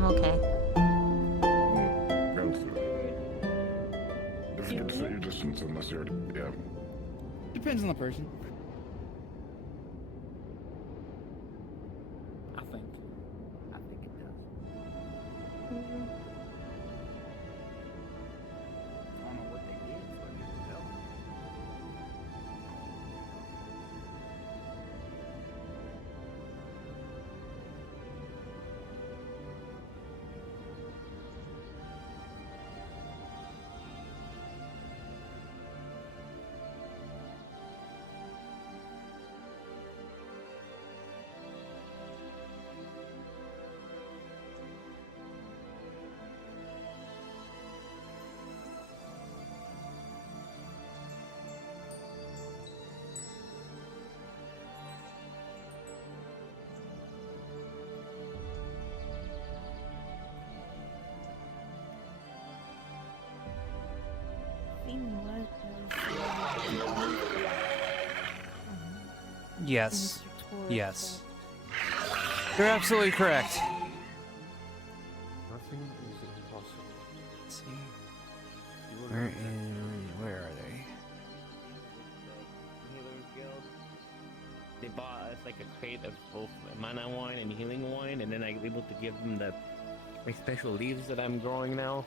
I'm okay. It's good to set your distance unless you're... Yeah. Depends on the person. I think it does. I don't know what they did, but it didn't tell. Yes. Yes. You're absolutely correct. Nothing is impossible. Let's see. Where are they? Healers Guild. They bought us like a crate of both mana wine and healing wine, and then I was able to give them my special leaves that I'm growing now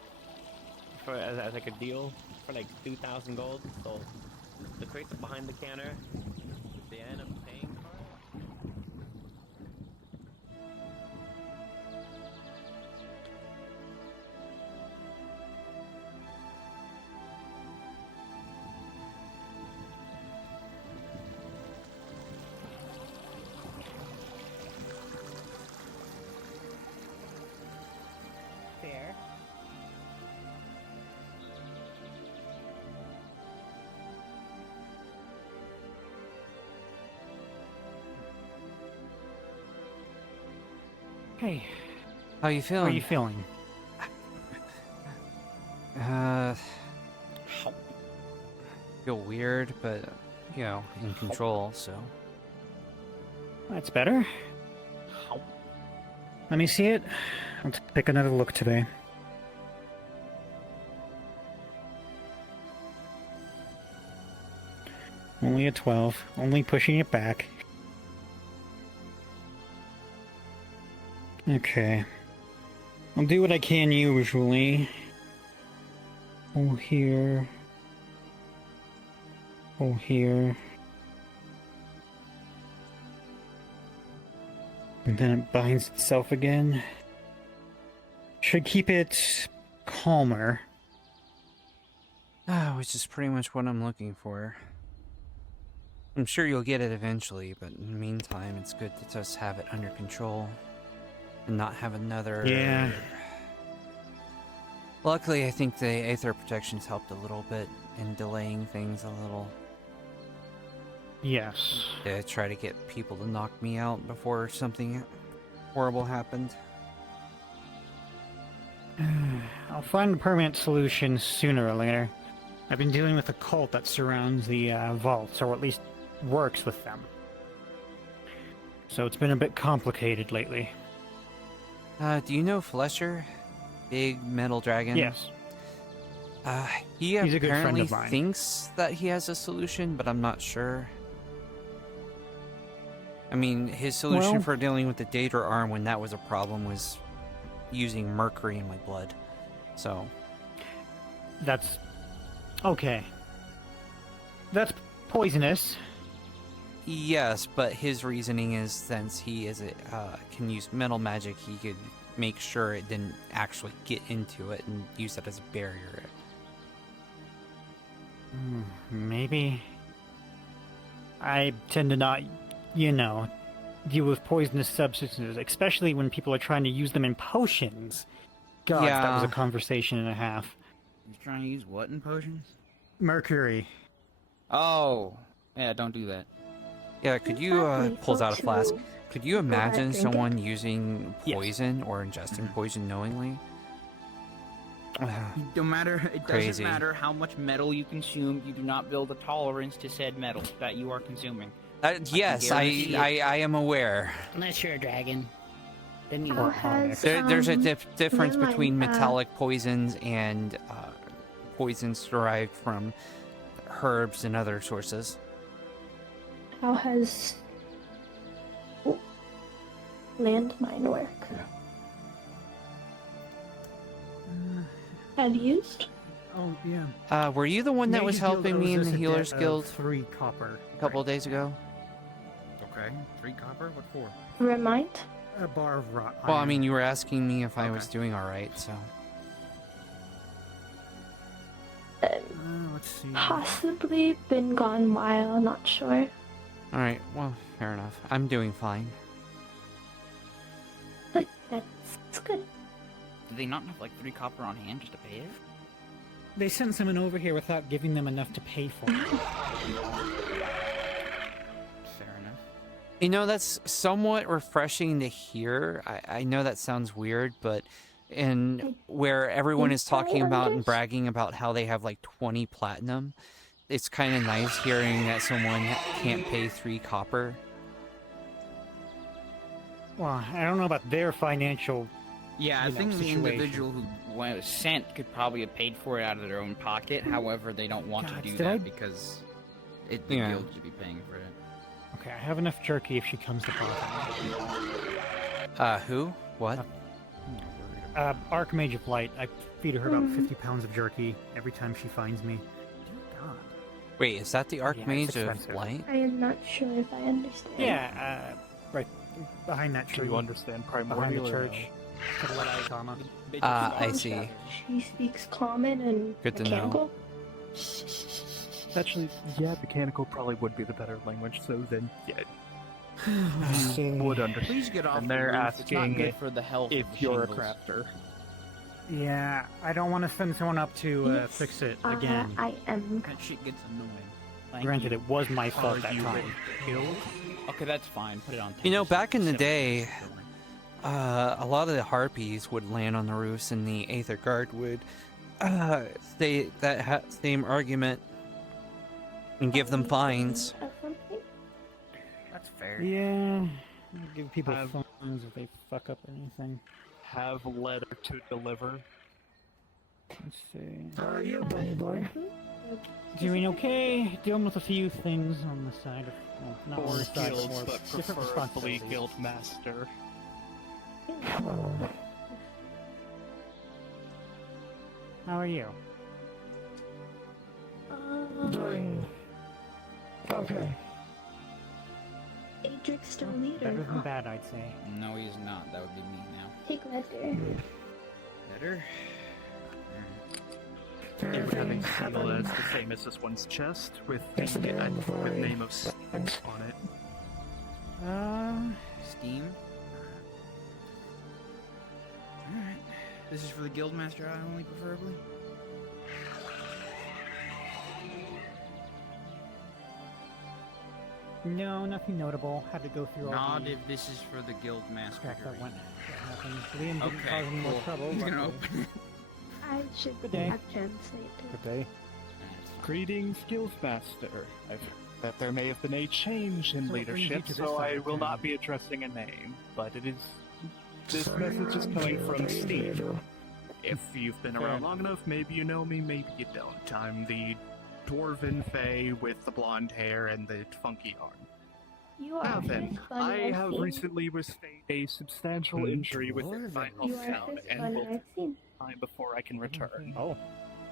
for as like a deal for like 2,000 gold. So the crates are behind the counter. They end up paying for it. Fair. Hey, How you how feeling? are you feeling? Feel weird, but you know, in control. So That's better. Let me see it. Let's take another look today. Only a 12. Only pushing it back. Okay. I'll do what I can usually. Oh, here. Oh, here. And then it binds itself again. Should keep it calmer. which is pretty much what I'm looking for. I'm sure you'll get it eventually, but in the meantime, it's good to just have it under control and not have another. Yeah. Luckily, I think the Aether protections helped a little bit in delaying things a little. Yes. To try to get people to knock me out before something horrible happened. I'll find a permanent solution sooner or later. I've been dealing with a cult that surrounds the vaults, or at least works with them. So it's been a bit complicated lately. Do you know Flesher? Big metal dragon? Yes. He He's a good friend apparently of mine. thinks that he has a solution, but I'm not sure. I mean, his solution Well- for dealing with the Daedra arm when that was a problem was using mercury in my blood. So, That's... okay. That's poisonous. yes, but his reasoning is since he can use metal magic, he could make sure it didn't actually get into it and use that as a barrier. Maybe. I tend to not, deal with poisonous substances, especially when people are trying to use them in potions. God, that was a Yeah. conversation and a half. He's trying to use what in potions? Mercury. Oh, yeah, don't do that. Yeah, could you, Exactly, pulls out a so flask. Could you imagine drink it. someone using Yes. poison or ingesting poison knowingly? No matter, it Crazy. doesn't matter how much metal you consume, you do not build a tolerance to said metal that you are consuming. Yes, guarantee it. I am aware. Unless you're a dragon. Then you How want has- There's a difference never mind, between metallic poisons and poisons derived from herbs and other sources. How has landmine work? Have used? Oh yeah. Were you the one that was Mage Guild helping me in owes the us a Healers debt of Guild 3 copper. a couple of days ago? Okay, 3 copper? What for? Remind? A bar of wrought Well, I iron. mean, you were asking me if I was Okay. doing all right, so. Let's see. Possibly been gone a while, not sure. All right, well, fair enough. I'm doing fine. But that's good. Do they not have like 3 copper on hand just to pay it? They sent someone over here without giving them enough to pay for it. Fair enough. You know, that's somewhat refreshing to hear. I know that sounds weird, but in where everyone is talking about and bragging about how they have like 20 platinum, it's kind of nice hearing that someone can't pay 3 copper. Well, I don't know about their financial. Yeah, I You know, think the situation. individual who was sent could probably have paid for it out of their own pocket. However, they don't want God, to do did that I- because the Yeah. guild should be paying for it. Okay, I have enough jerky if she comes to profit. Who? What? Archmage of Light. I feed her about 50 pounds of jerky every time she finds me. Dear God. Wait, is that the it's Archmage of expensive. Light? I am not sure if I understand. Yeah, right behind that Do tree. you understand Behind primordial the or church. To the left, comma. I see. She speaks common and Good to know. mechanical. no? Actually, yeah, mechanical probably would be the better language. So then, yeah, would understand. Please get off And the they're roof. It's not asking good for the health if of the you're a shingles. crafter. Yeah, I don't want to send someone up to Yes, fix it again. I am. That shit gets annoying. Thank Granted, you. it was my fault Are that you time. in guild? Okay, that's fine. Put it on. You know, 10%. back in the 7%. day, a lot of the harpies would land on the roofs, and the Aether Guard would say that same argument and give them fines. Of something? That's fair. Yeah, give people Have- phones if they fuck up anything. Have letter to deliver. Let's see. How are you, bunny boy? Doing okay. Dealing with a few things on the side of, well, not on Or the side, guild, more but different preferably responsibilities. guild master. How are you? Okay. Adric's still leader. Better than bad, I'd say. No, he's not. That would be me now. Take letter. Better. You would have a seal as the same as this one's chest with the with name of Steam on it. Steam. Alright. This is for the guildmaster eye only, preferably. No, nothing notable. Had to go through all Not the if this is for the guildmaster. crap that area. went. That happened. Liam didn't Okay, cause any more cool. trouble. He's gonna luckily. open it. I should Good day. have translated. Good day. Greetings, Guildmaster. I've heard that there may have been a change in So what brings you leadership, to this so side I of will town? not be addressing a name, but it is. This message is coming from Steve. If you've been Fair around enough. long enough, maybe you know me, maybe you don't. I'm the dwarven fae with the blonde hair and the funky arm. You are Now then, his bunny I I've have seen. recently sustained a substantial injury within my You are hometown, his and bunny will I've seen. time before I can return. Oh,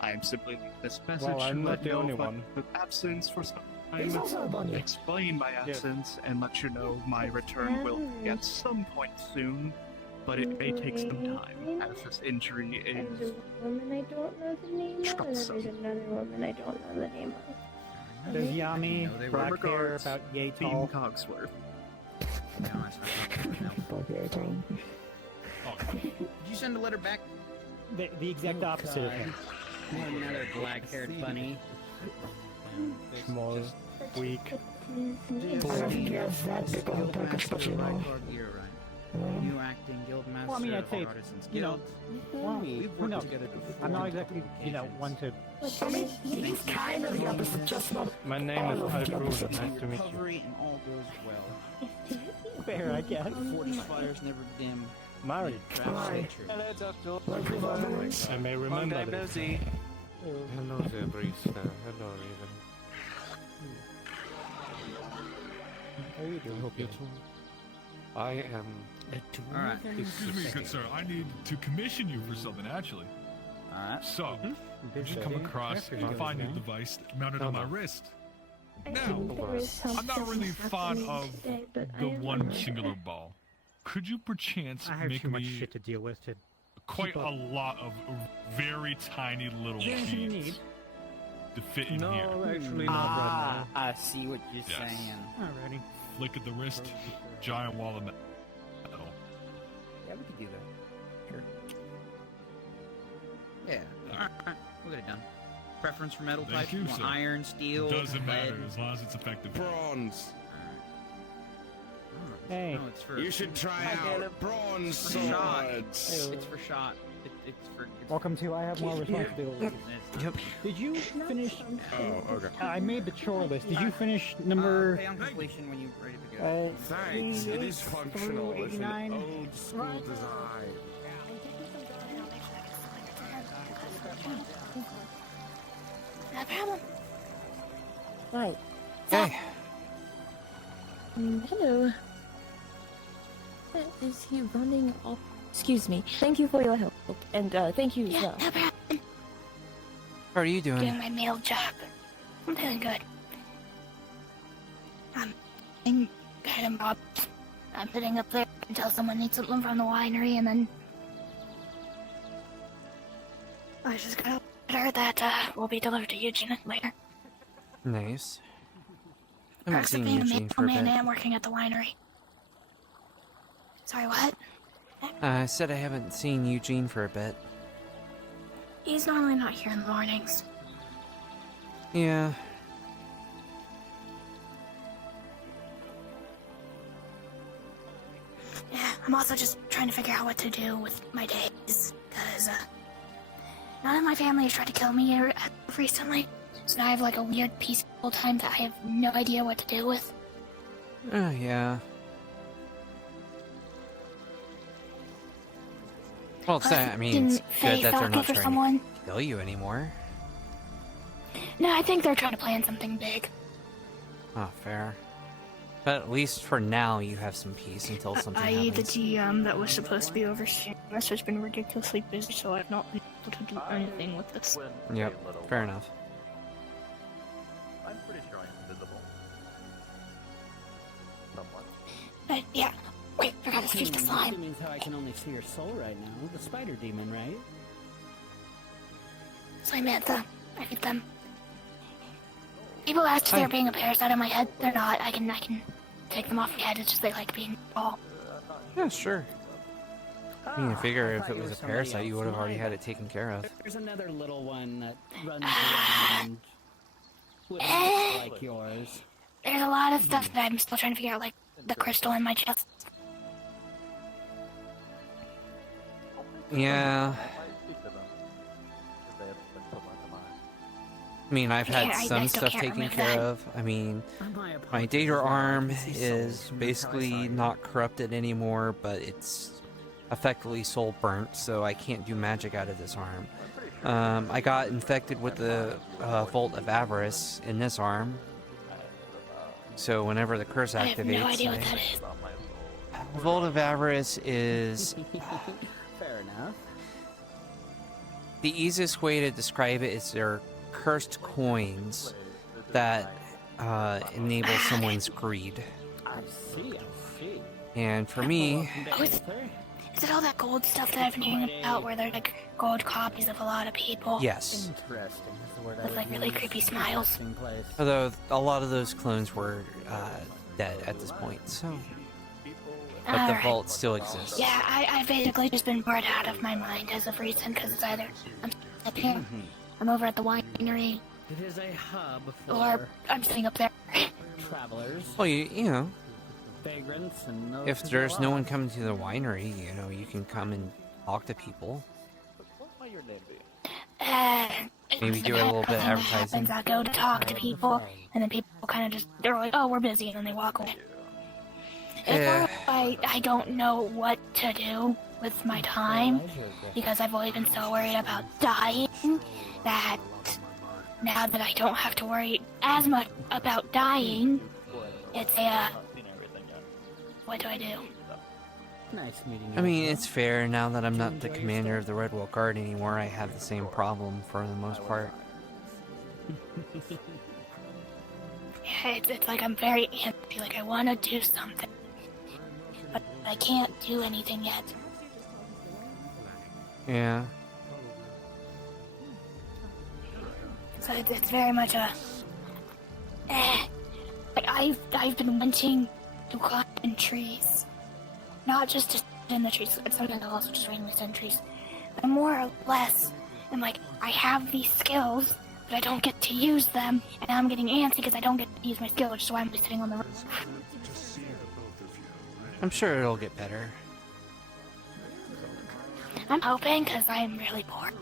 I am simply leaving this message Well, I'm to not let the know only of my one. absence for some time, explain my absence, and let you know my return will be at some point soon, but it may take some time, as this injury There's is a woman I don't know the name of, and then troublesome. there's another woman I don't know the name of. there's Yami, No, they were black hair, regards, about yay Dean tall. Cogsworth. No, that's not. No. Oh, did you send a letter back? The exact opposite of him. Another black-haired bunny. Small, weak. New acting guildmaster. Well, I mean, I'd say, Artisans you know, Guild. well, We've who worked knows? together before I'm not on exactly, multiple one to. My name is Alfred. Nice to meet you. Recovery and all goes well. Fair, I guess. Forest fires never dim. Mari. Hi. Hello, Doctor. I may remember Long time no see. Hello there, Brisa. Hello, Raven. How are you doing? Hope you I am. Alright. Excuse me, good sir. I need to commission you for something, actually. Alright. So, I just come across a finding device mounted on my wrist. I Now, think there is I'm something not really fond happening of today, but I the am one not singular ball. Could you perchance I have make too much me shit to deal with to quite keep a up. lot of very tiny little Anything you need. beads to fit in No, here? actually not right now. I see what you're Yes. saying. Alrighty. Flick of the wrist, giant wall of metal. Yeah, we could do that. Sure. Yeah. Alright. We'll get it done. Preference for metal Thank types? you, Want sir. iron, steel, Doesn't lead? matter as long as it's effective. Bronze. Hey. No, it's for. You should try out bronze For shot. swords. It's for shot. It's for. Welcome to I Have More Responsibilities. Yep. Did you finish? Oh, okay. I made the chore list. Did you finish number? Pay on completion when you're ready to go. Thanks. It is functional. It's an 89? old school design. No problem. Right. Okay. Hello. Is he running off? Excuse me. Thank you for your help. And thank you as well. No problem. How are you doing? Doing my mail job. I'm doing good. I'm good and Bob. I'm sitting up there until someone needs something from the winery, and then I just got a letter that will be delivered to Eugene later. Nice. I haven't Perks of seen being a Eugene for a mailman bit. and working at the winery. Sorry, what? I said I haven't seen Eugene for a bit. He's normally not here in the mornings. Yeah. Yeah, I'm also just trying to figure out what to do with my days, because, none of my family has tried to kill me recently, so now I have, like, a weird peaceful time that I have no idea what to do with. Oh, yeah. Well, it's Plus, I mean, it's didn't good Faye that they're looking not for trying someone? to kill you anymore. No, I think they're trying to plan something big. Oh, fair. But at least for now, you have some peace until something I.e. the happens. GM that was supposed to be overseeing this has been ridiculously busy, so I've not been able to do anything with this. Yep, fair enough. I'm pretty sure I'm invisible. Somewhat. But, yeah. Wait, forgot to speak to slime. means how I can only see your soul right now. The spider demon, right? Samantha, I get them. People ask if they're being a parasite on my head. They're not. I can take them off my head. It's just they like being tall. Yeah, sure. I mean, I figure if it was a parasite, you would have already had it taken care of. There's another little one that runs around with Eh. like yours. There's a lot of stuff that I'm still trying to figure out, like the crystal in my chest. Yeah. I mean, I've had Yeah, I some still stuff can't taken remember care that. of. I mean, my data arm is basically not corrupted anymore, but it's effectively soul burnt, so I can't do magic out of this arm. I got infected with the Vault of Avarice in this arm, so whenever the curse I have no activates, idea what that is. Vault of Avarice is Fair enough. the easiest way to describe it is they're cursed coins that enable someone's greed. I see. And for me, Oh, is it all that gold stuff that I've been hearing about, where they're like gold copies of a lot of people? yes. Interesting is the word I With, would like, really use. creepy smiles. Interesting place. Although a lot of those clones were dead at this point, so. But the Alright. vault still exists. Yeah, I've basically just been bored out of my mind as of recent, because it's either I'm up here, I'm over at the winery, It is a hub for or I'm sitting up there. travelers, Well, you know, vagrants, and those if who there's go no out. one coming to the winery, you know, you can come and talk to people. Maybe do a little bit of advertising. Happens, I go to talk to people, and then people kind of just, they're like, oh, we're busy, and then they walk away. It's Yeah. more like I don't know what to do. with my time because I've always been so worried about dying that now that I don't have to worry as much about dying, it's what do I do? Nice meeting you. I mean, it's fair now that I'm not the commander of the Redwall Guard anymore. I have the same problem for the most part. Yeah, it's like I'm very antsy, like I want to do something, but I can't do anything yet. Yeah. So it's very much a. Like I've been wanting to climb in trees, not just to sit in the trees. Sometimes I'll also just randomly sit in trees, but more or less, I'm like I have these skills, but I don't get to use them, and I'm getting antsy because I don't get to use my skill, which is why I'm just sitting on the roof. I'm sure it'll get better. I'm hoping because I'm really bored.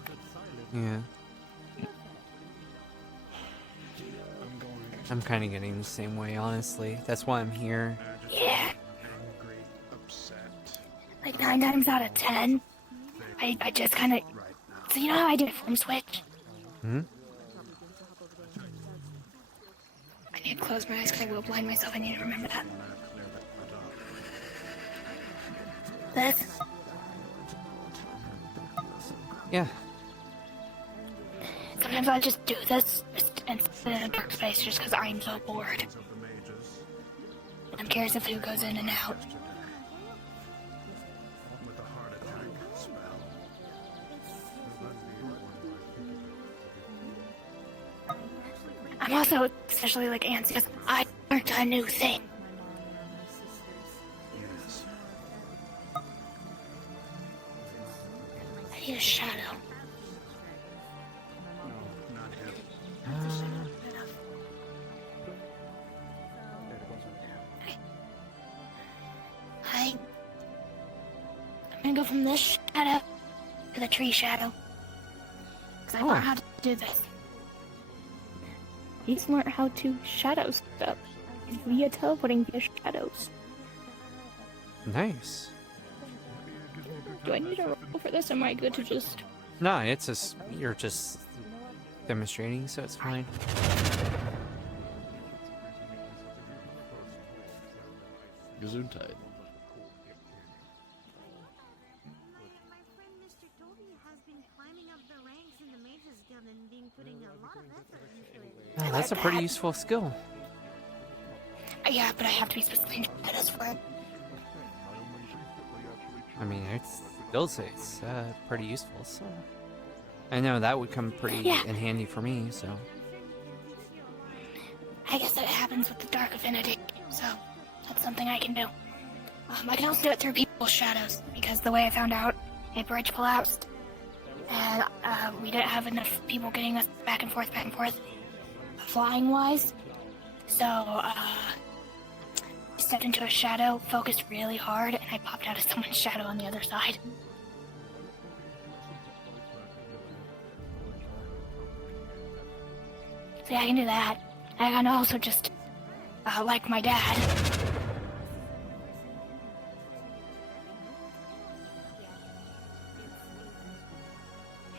Yeah. I'm kind of getting the same way, honestly. That's why I'm here. Yeah. Like 9 times out of 10, I just kind of. So you know how I do a form switch? Hmm? I need to close my eyes because I will blind myself. I need to remember that. This. Yeah. Sometimes I just do this and sit in a dark space just because I'm so bored. I'm curious if who goes in and out. I'm also especially like antsy because I learned a new thing. I need a shadow. I'm gonna go from this shadow to the tree shadow. Because I learned how to do this. He's learned how to shadow stuff via teleporting via shadows. Nice. Do I need a roll for this, or am I good to just... No, it's just, you're just demonstrating, so it's fine. Gesundheit. Oh, that's a pretty useful skill. Yeah, but I have to be specific shadows for it. I mean, it's still it's pretty useful, so... I know that would come pretty in handy for me, so... I guess that happens with the Dark Affinity, so that's something I can do. I can also do it through people's shadows, because the way I found out, a bridge collapsed, and we didn't have enough people getting us back and forth, flying-wise. So, I stepped into a shadow, focused really hard, and I popped out of someone's shadow on the other side. So yeah, I can do that. I can also just, like my dad.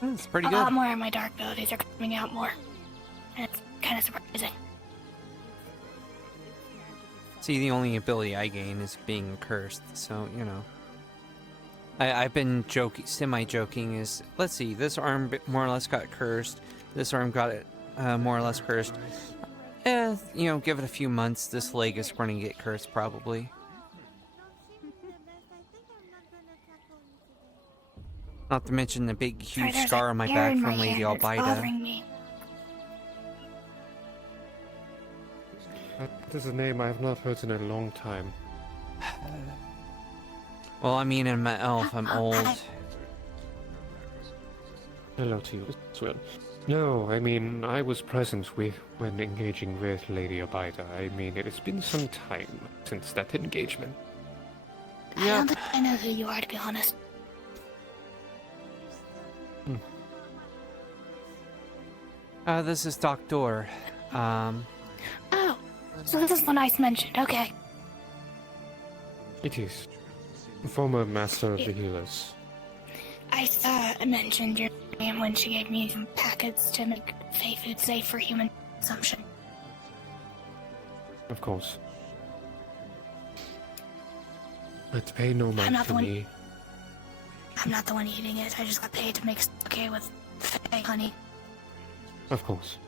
That's pretty good. A lot more of my dark abilities are coming out more. And it's kind of surprising. See, the only ability I gain is being cursed, so, you know. I've been joking, semi-joking is, let's see, this arm more or less got cursed, this arm got it more or less cursed. You know, give it a few months, this leg is going to get cursed, probably. Not to mention the big, huge scar on my back from Lady Albaida. That is a name I have not heard in a long time. Well, I mean, in my elf, I'm old. Hello to you as well. No, I mean, I was present when engaging with Lady Albaida. I mean, it has been some time since that engagement. I don't think I know who you are, to be honest. This is Doctor. Oh, so this is one I mentioned, okay. It is. Former master of the healers. I mentioned your name when she gave me some packets to make Fey food safe for human consumption. Of course. Let's pay no mind for me. I'm not the one eating it. I just got paid to make sake with Fey honey. Of course.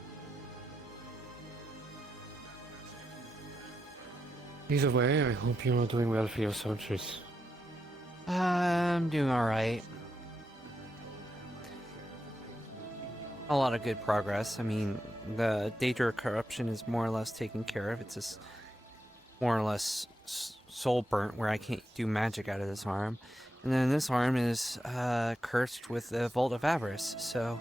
Either way, I hope you're doing well for your soldiers. I'm doing alright. A lot of good progress. I mean, the data corruption is more or less taken care of. It's just more or less soul burnt where I can't do magic out of this arm. And then this arm is cursed with the Vault of Avarice, so...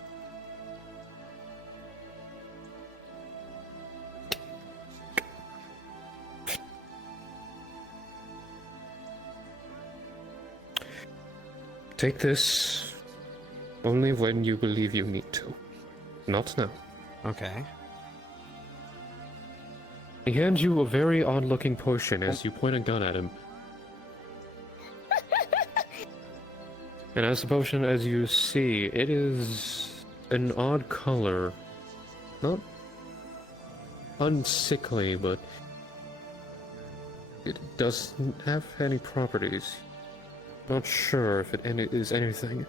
Take this only when you believe you need to. Not now. Okay. He hands you a very odd-looking potion as you point a gun at him. And as the potion, as you see, it is an odd color. Not unsickly, but it doesn't have any properties. Not sure if it is anything.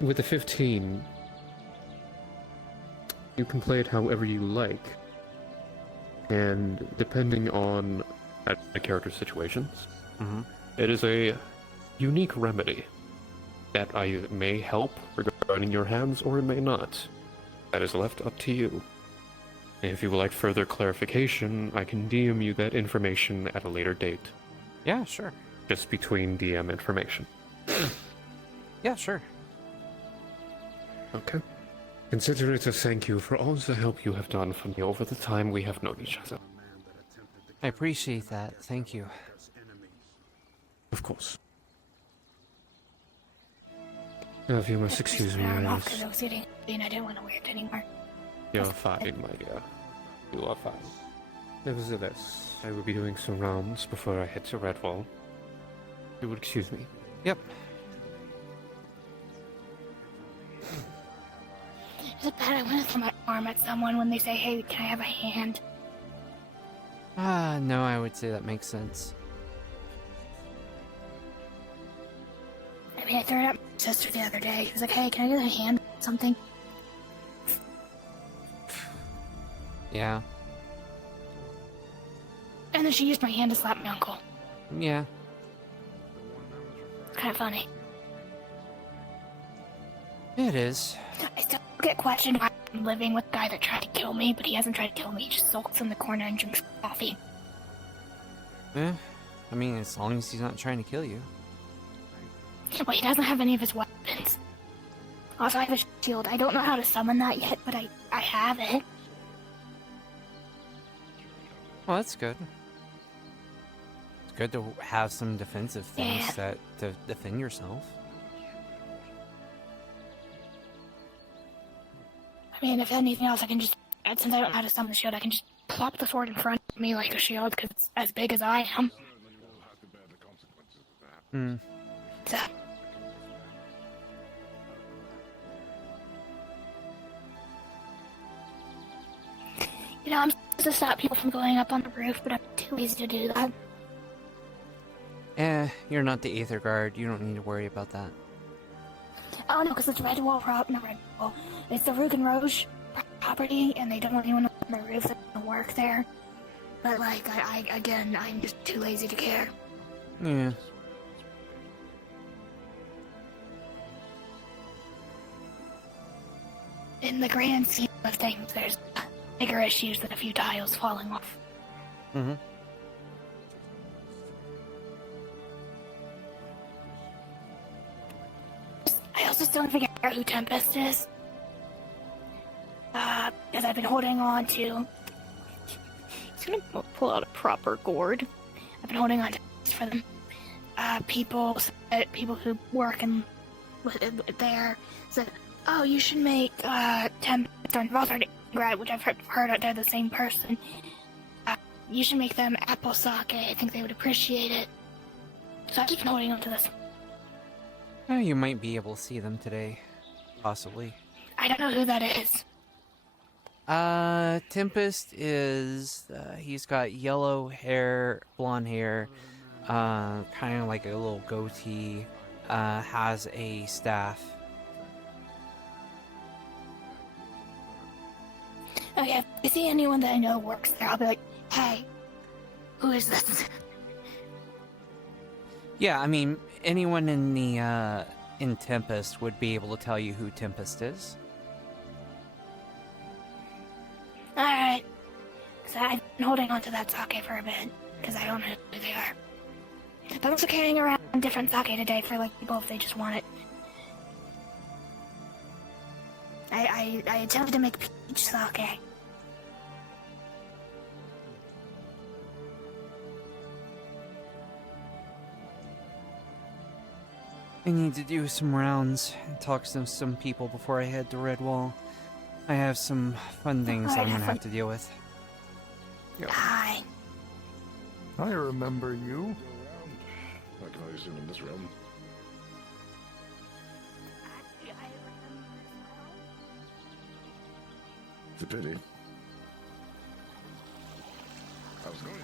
With the 15, you can play it however you like. And depending on the character's situations, it is a unique remedy that either may help regarding your hands or it may not. That is left up to you. And if you would like further clarification, I can DM you that information at a later date. Yeah, sure. Just between DM information. Yeah, sure. Okay. Consider it a thank you for all the help you have done for me over the time we have known each other. I appreciate that. Thank you. Of course. Now, if you must excuse me, I'm off because I was getting and I didn't want to wear it anymore. You're fine, my dear. You are fine. Nevertheless, I will be doing some rounds before I head to Redwall. You would excuse me? Yep. Is it bad I want to throw my arm at someone when they say, hey, can I have a hand? No, I would say that makes sense. I mean, I threw it at my sister the other day. She was like, hey, can I get a hand? Something. Yeah. And then she used my hand to slap my uncle. Yeah. It's kind of funny. It is. I still get questioned why I'm living with the guy that tried to kill me, but he hasn't tried to kill me. He just sulks in the corner and drinks coffee. I mean, as long as he's not trying to kill you. Well, he doesn't have any of his weapons. Also, I have a shield. I don't know how to summon that yet, but I have it. Well, that's good. It's good to have some defensive things that to defend yourself. I mean, if anything else, I can just, since I don't know how to summon the shield, I can just plop the sword in front of me like a shield, because it's as big as I am. So. You know, I'm supposed to stop people from going up on the roof, but I'm too lazy to do that. You're not the Aether Guard. You don't need to worry about that. Oh no, because it's Redwall not Redwall. It's the Rugen Roche property, and they don't want anyone on the roof that can work there. But like, again, I'm just too lazy to care. Yeah. In the grand scheme of things, there's bigger issues than a few tiles falling off. I also still don't figure out who Tempest is. Because I've been holding on to... He's gonna pull out a proper gourd. I've been holding on to for them. People who work in there said, oh, you should make Tempest on Valsard, which I've heard they're the same person. You should make them apple sake. I think they would appreciate it. So I keep holding on to this. You might be able to see them today. Possibly. I don't know who that is. Tempest is, he's got yellow hair, blonde hair, kind of like a little goatee, has a staff. Okay, if I see anyone that I know works there, I'll be like, hey, who is this? Yeah, I mean, anyone in the, in Tempest would be able to tell you who Tempest is. Alright. Because I've been holding on to that sake for a bit, because I don't know who they are. But I'm also carrying around different sake today for, like, people if they just want it. I attempted to make peach sake. I need to do some rounds and talk to some people before I head to Redwall. I have some fun things I'm gonna have to deal with. Yep. Hi. I remember you. I can only assume in this realm. It's a pity. I was going to.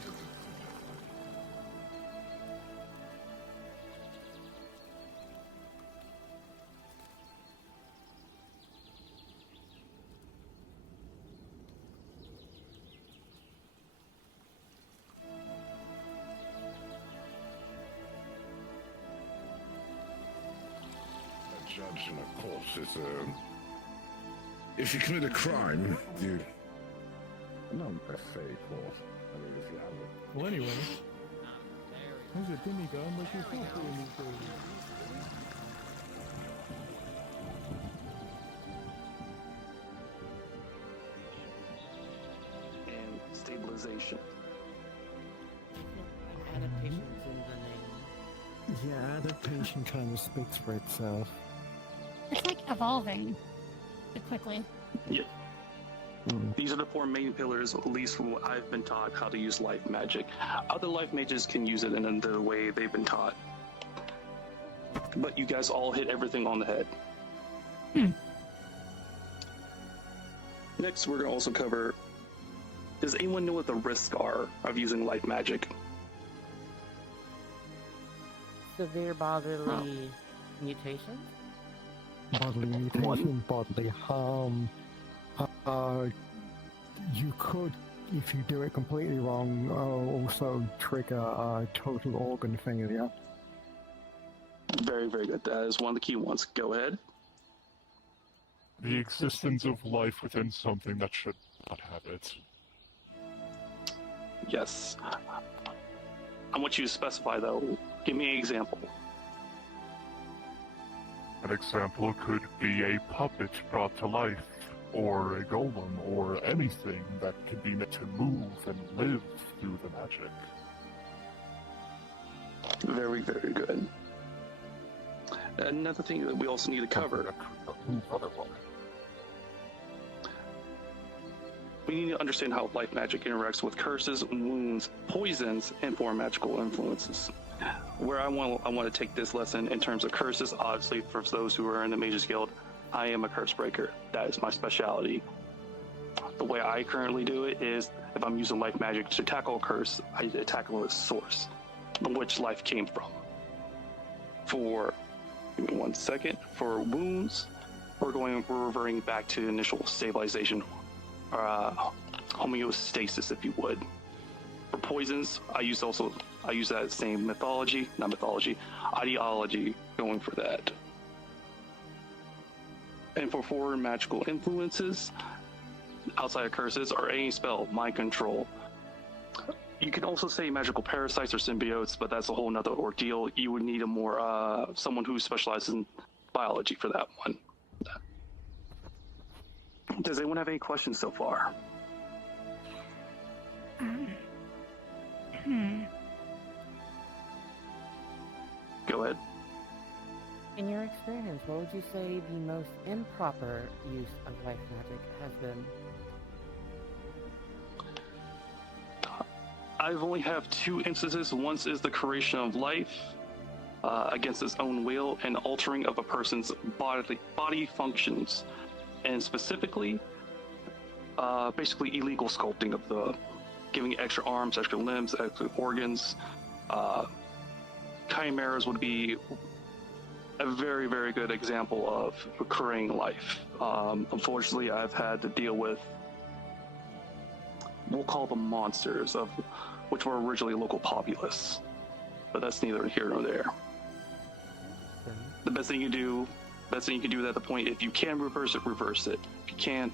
Judge in a court is if you commit a crime, you not a fake court. I mean, if you have it. Well, anyway. There's a demigod like you're supposed to in these days. And stabilization. Adaptation's in the name. Yeah, adaptation kind of speaks for itself. It's like evolving quickly. Yeah. These are the 4 main pillars, at least from what I've been taught, how to use life magic. Other life mages can use it in the way they've been taught. But you guys all hit everything on the head. Next, we're going to also cover, does anyone know what the risks are of using life magic? Severe bodily mutations? Bodily mutation, bodily harm. You could, if you do it completely wrong, also trigger a total organ failure. Very, very good. That is one of the key ones. Go ahead. The existence of life within something that should not have it. Yes. I want you to specify, though. Give me an example. An example could be a puppet brought to life, or a golem, or anything that can be meant to move and live through the magic. Very, very good. Another thing that we also need to cover. We need to understand how life magic interacts with curses, wounds, poisons, and foreign magical influences. Where I want to take this lesson in terms of curses, obviously for those who are in the Mages Guild, I am a curse breaker. That is my specialty. The way I currently do it is, if I'm using life magic to tackle a curse, I attack it with its source, which life came from. Give me 1 second. For wounds, we're reverting back to initial stabilization, homeostasis, if you would. For poisons, I use that same ideology going for that. And for foreign magical influences, outside of curses, or any spell, mind control. You can also say magical parasites or symbiotes, but that's a whole nother ordeal. You would need someone who specializes in biology for that one. Does anyone have any questions so far? Go ahead. In your experience, what would you say the most improper use of life magic has been? I've only have 2 instances. Once is the creation of life, against its own will and altering of a person's body functions, and specifically, basically illegal sculpting of the giving extra arms, extra limbs, extra organs. Chimeras would be a very, very good example of recurring life. Unfortunately, I've had to deal with, we'll call them monsters, of which were originally local populace, but that's neither here nor there. The best thing you can do at the point, if you can reverse it, reverse it. If you can't,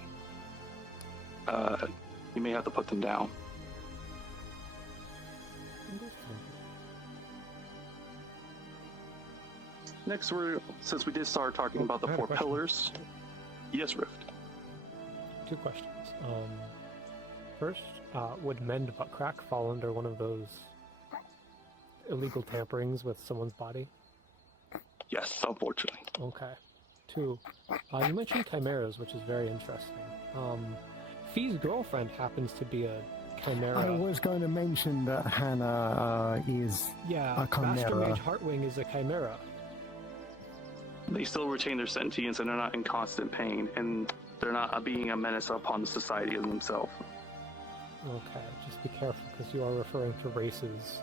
you may have to put them down. Next, since we did start talking about the four pillars. Yes, Rift. 2 questions. First, would mend butt crack fall under one of those illegal tamperings with someone's body? Yes, unfortunately. Okay. 2, you mentioned chimeras, which is very interesting. Fee's girlfriend happens to be a chimera. I was going to mention that Hannah is a chimera. Master Mage Heartwing is a chimera. They still retain their sentience and they're not in constant pain, and they're not being a menace upon the society of themselves. Okay, just be careful because you are referring to races.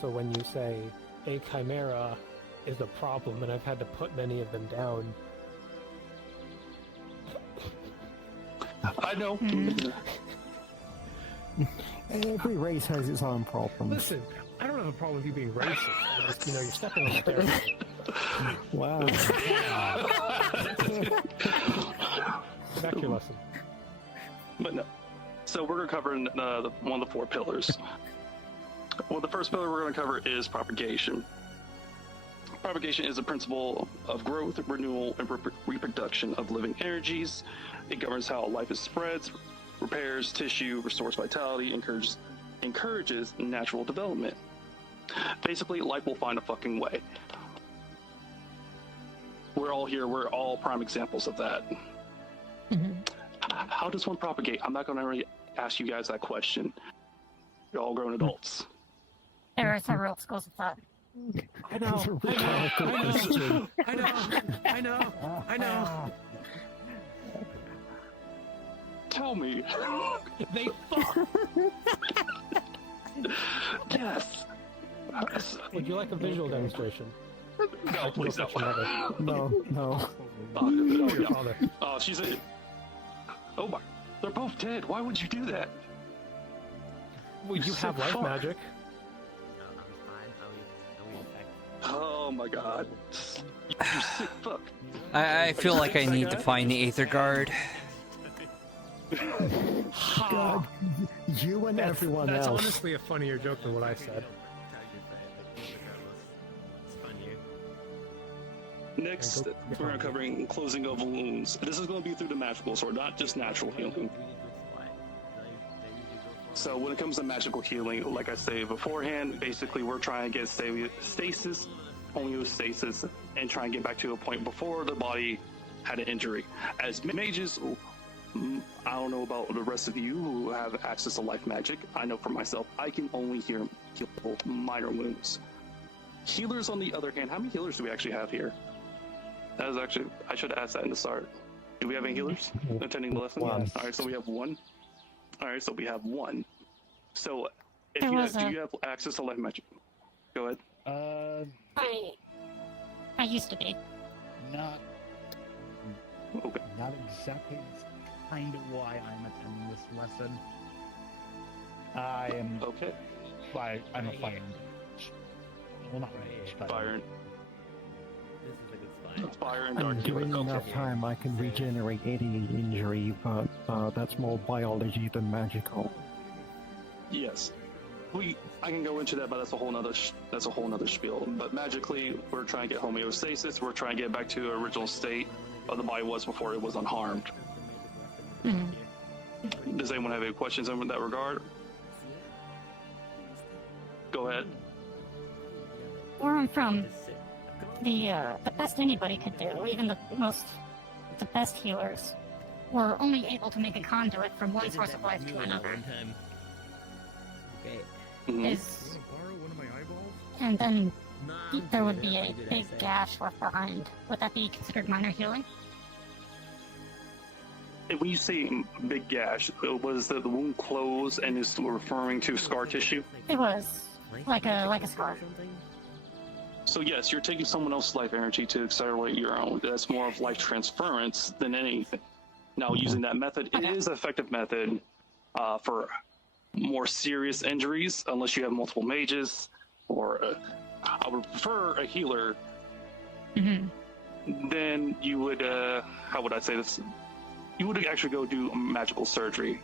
So when you say a chimera is a problem, and I've had to put many of them down. I know. Every race has its own problems. Listen, I don't have a problem with you being racist. I just, you're stepping on the stairs. Wow. Back to your lesson. But no. So we're going to cover one of the 4 pillars. Well, the first pillar we're going to cover is propagation. Propagation is a principle of growth, renewal, and reproduction of living energies. It governs how life is spreads, repairs tissue, restores vitality, encourages natural development. Basically, life will find a fucking way. We're all here. We're all prime examples of that. How does one propagate? I'm not going to really ask you guys that question. You're all grown adults. There are several schools of thought. I know. I know. Tell me. They fuck. Yes. Would you like a visual demonstration? No, please don't. No. Oh, she's in. Oh my. They're both dead. Why would you do that? Well, you have life magic. Oh my god. You sick fuck. I feel like I need to find the Aether Guard. God, you and everyone That's else. honestly a funnier joke than what I said. Next, we're going to cover closing of wounds. This is going to be through the magical sword, not just natural healing. So when it comes to magical healing, like I say beforehand, basically we're trying to get stasis, homeostasis, and try and get back to a point before the body had an injury. As mages, I don't know about the rest of you who have access to life magic. I know for myself, I can only heal minor wounds. Healers, on the other hand, how many healers do we actually have here? That is actually, I should ask that in the start. Do we have any healers attending the lesson? One. All right, so we have 1. All right, so we have 1. So, if There you was do you have access to life magic? Go ahead. I used to be. Not Okay. Not exactly. That's kind of why I'm attending this lesson. I am okay. I'm a fire mage. Well, not mage, but Fire. Fire and And dark given healer. enough time, I can regenerate any injury, but that's more biology than magical. Yes. I can go into that, but that's a whole nother spiel. But magically, we're trying to get homeostasis. We're trying to get back to the original state of the body was before it was unharmed. Does anyone have any questions in that regard? Go ahead. Where I'm from, the best anybody could do, even the best healers, were only able to make a conduit from one source of life to another. Okay. Is and then there would be a big gash left behind. Would that be considered minor healing? When you say big gash, was the wound closed and is referring to scar tissue? It was like a scar. So yes, you're taking someone else's life energy to accelerate your own. That's more of life transference than anything. Now, using that method, it is an effective method for more serious injuries, unless you have multiple mages, or I would prefer a healer. Then you would, how would I say this? You would actually go do magical surgery.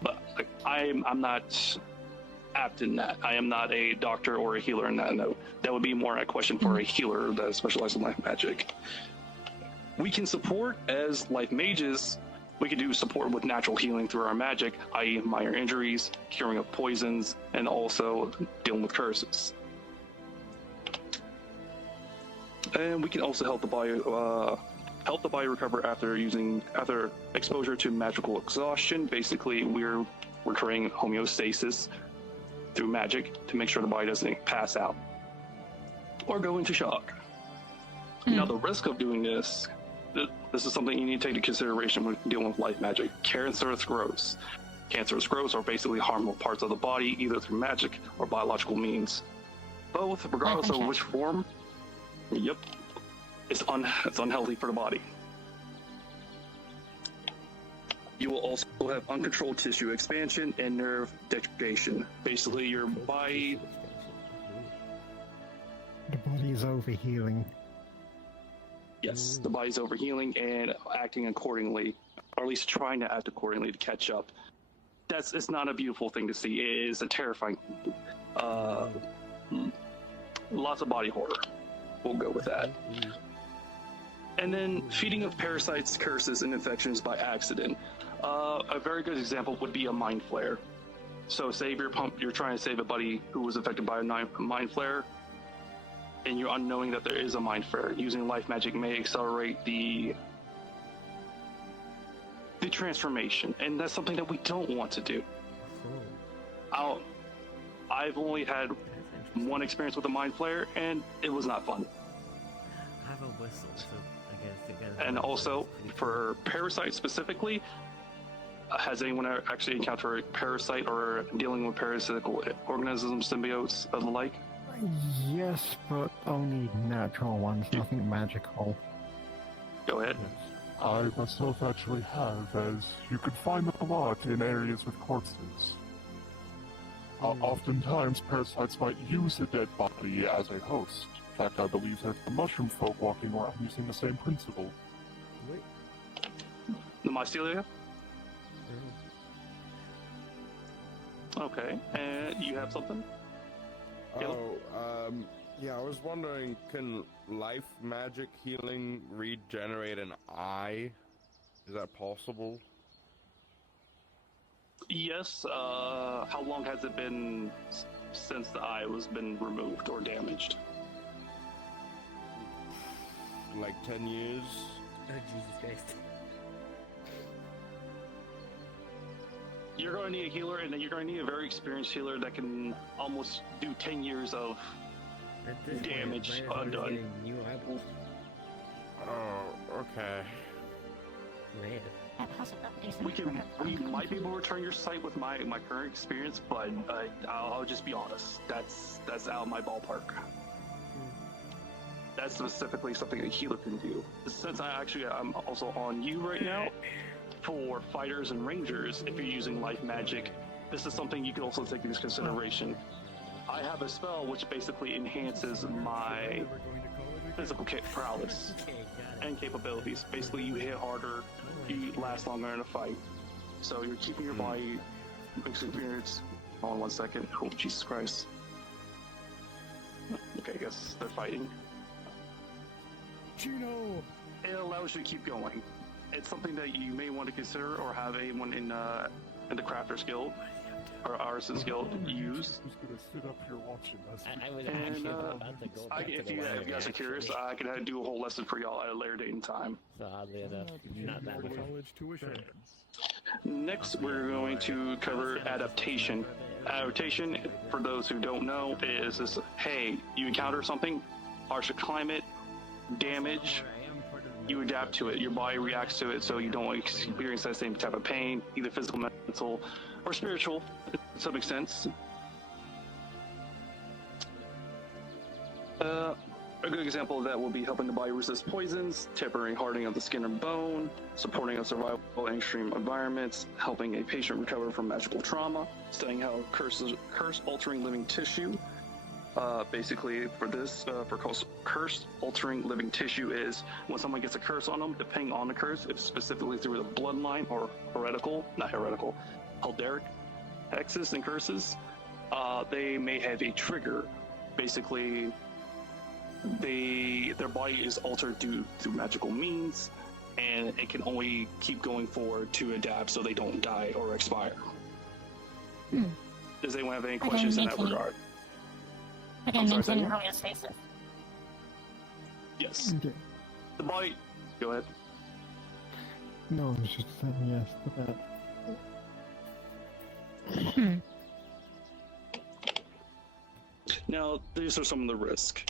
But like, I'm not apt in that. I am not a doctor or a healer in that. No, that would be more a question for a healer that specializes in life magic. We can support as life mages. We can do support with natural healing through our magic, i.e. minor injuries, curing of poisons, and also dealing with curses. And we can also help the body recover after exposure to magical exhaustion. Basically, we're creating homeostasis through magic to make sure the body doesn't pass out or go into shock. Now, the risk of doing this is something you need to take into consideration when dealing with life magic. Cancerous growths. Cancerous growths are basically harmful parts of the body, either through magic or biological means. Both, regardless of which form, it's unhealthy for the body. You will also have uncontrolled tissue expansion and nerve degradation. Basically, your body... The body is overhealing. Yes, the body's overhealing and acting accordingly, or at least trying to act accordingly to catch up. It's not a beautiful thing to see. It is a terrifying... lots of body horror. We'll go with that. And then feeding of parasites, curses, and infections by accident. A very good example would be a mind flare. So say you're trying to save a buddy who was affected by a mind flare, and you're unknowing that there is a mind flare. Using life magic may accelerate the transformation, and that's something that we don't want to do. I've only had one experience with a mind flare, and it was not fun. I have a whistle, so I guess. And also, for parasites specifically, has anyone actually encountered a parasite or dealing with parasitical organisms, symbiotes, of the like? Yes, but only natural ones, nothing magical. Go ahead. I myself actually have, as you can find them a lot in areas with corpses. Oftentimes, parasites might use a dead body as a host. In fact, I believe there's the mushroom folk walking around using the same principle. The mycelia? Okay, and you have something? Yeah, I was wondering, can life magic healing regenerate an eye? Is that possible? Yes. How long has it been since the eye was been removed or damaged? Like 10 years? Oh, Jesus Christ. You're going to need a healer, and then you're going to need a very experienced healer that can almost do 10 years of damage undone. Oh, okay. Man. We might be able to return your sight with my current experience, but I'll just be honest. That's out of my ballpark. That's specifically something a healer can do. Since I'm also on you right now, for fighters and rangers, if you're using life magic, this is something you can also take into consideration. I have a spell which basically enhances my physical prowess and capabilities. Basically, you hit harder, you last longer in a fight. So you're keeping your body experience. Hold on 1 second. Oh, Jesus Christ. Okay, I guess they're fighting. Juno! It allows you to keep going. It's something that you may want to consider or have anyone in the Crafters Guild or Artisans Guild use. Who's gonna sit up here watching us? I was actually about to go back if to you the guys are curious, I can do a whole lesson for y'all at a later date and time. So oddly enough, not that much. College tuition. Next, we're going to cover adaptation. Adaptation, for those who don't know, is this: hey, you encounter something, harsh climate, damage, you adapt to it. Your body reacts to it, so you don't experience that same type of pain, either physical, mental, or spiritual, to some extent. A good example of that will be helping the body resist poisons, temporary hardening of the skin and bone, supporting a survival in extreme environments, helping a patient recover from magical trauma, studying how curse-altering living tissue. Basically, for this, for curse-altering living tissue is when someone gets a curse on them, depending on the curse, if specifically through the bloodline or Halderic hexes and curses, they may have a trigger. Basically, their body is altered through magical means, and it can only keep going forward to adapt so they don't die or expire. Does anyone have any questions in that regard? Again, maintaining homeostasis. Yes. Okay. The body. Go ahead. No, I was just saying yes to that. Now, these are some of the risks.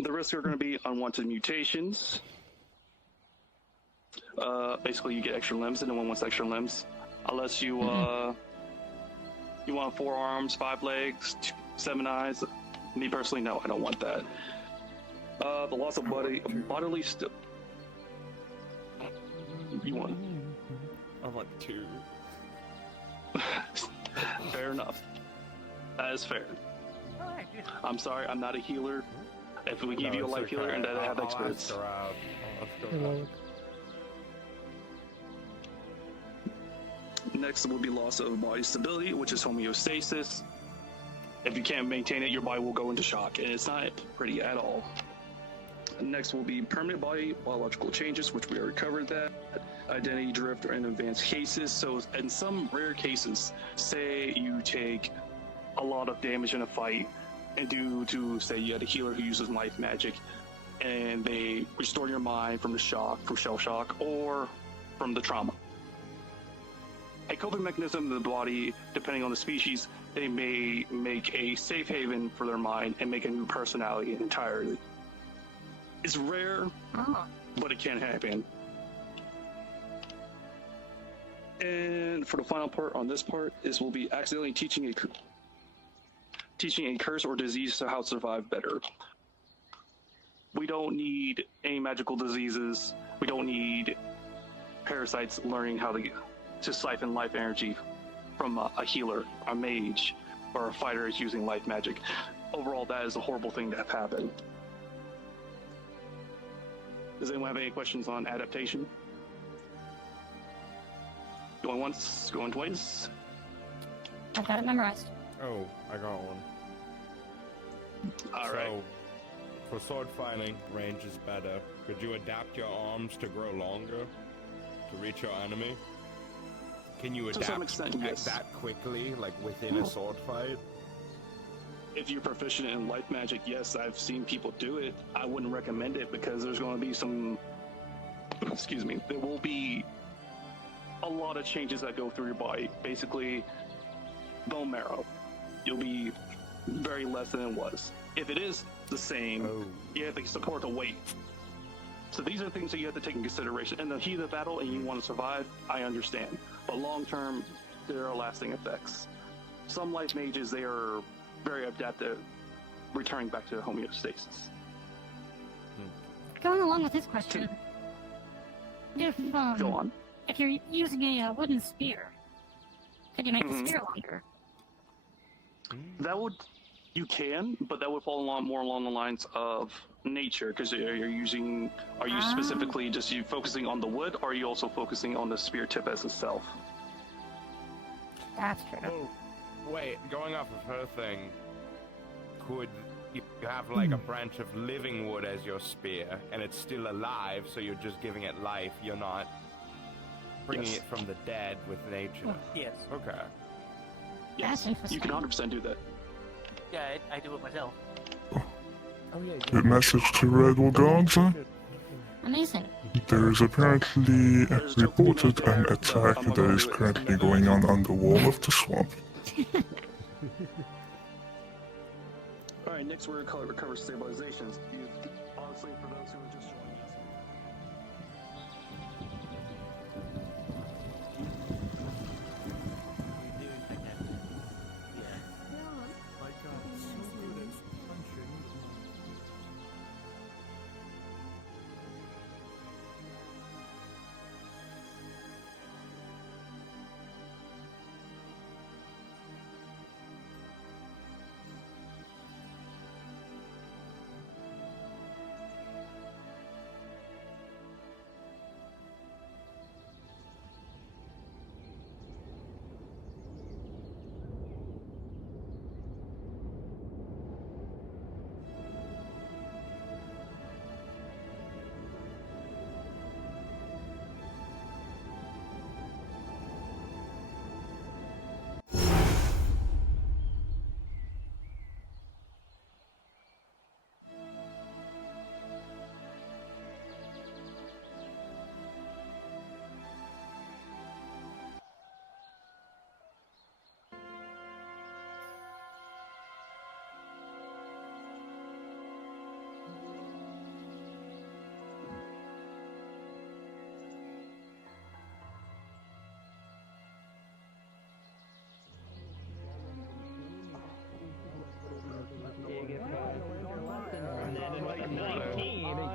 The risks are going to be unwanted mutations. Basically, you get extra limbs, and no one wants extra limbs. Unless you, you want 4 arms, 5 legs, 7 eyes. Me personally, no, I don't want that. The loss of bodily You want? I want 2. Fair enough. That is fair. I'm sorry, I'm not a healer. If we give you a life healer and that I have experience. Next will be loss of body stability, which is homeostasis. If you can't maintain it, your body will go into shock, and it's not pretty at all. Next will be permanent biological changes, which we already covered that. Identity drift or in advanced cases. So in some rare cases, say you take a lot of damage in a fight, and due to, say, you had a healer who uses life magic, and they restore your mind from the shock, from shell shock, or from the trauma. A coping mechanism of the body, depending on the species, they may make a safe haven for their mind and make a new personality entirely. It's rare, but it can happen. And for the final part on this part, this will be accidentally teaching a curse or disease to how to survive better. We don't need any magical diseases. We don't need parasites learning how to siphon life energy from a healer, a mage, or a fighter is using life magic. Overall, that is a horrible thing to have happen. Does anyone have any questions on adaptation? Going once, going twice. I've got it memorized. Oh, I got one. All right. So, for sword fighting, range is better. Could you adapt your arms to grow longer to reach your enemy? Can you To some adapt extent, yes. that quickly, like within a sword fight? If you're proficient in life magic, yes, I've seen people do it. I wouldn't recommend it because there's going to be some, excuse me, there will be a lot of changes that go through your body. Basically, bone marrow. You'll be very less than it was. If it is the same, you have to support the weight. So these are things that you have to take in consideration. In the heat of the battle and you want to survive, I understand. But long term, there are lasting effects. Some life mages, they are very adept at returning back to homeostasis. Going along with this question, if Go on. if you're using a wooden spear, could you make the spear longer? That would, you can, but that would fall more along the lines of nature, because are you specifically just focusing on the wood, or are you also focusing on the spear tip as itself? That's true. Oh, wait, going off of her thing, could you have like a branch of living wood as your spear, and it's still alive, so you're just giving it life, you're not bringing it from the dead with nature? Yes. Okay. Yes, you can 100% do that. Yeah, I do it myself. Oh yeah. The message to Red Guards. Amazing. There is apparently reported an attack that is currently going on the wall of the swamp. All right, next we're gonna recover stabilizations. Honestly, for those who are just joining us.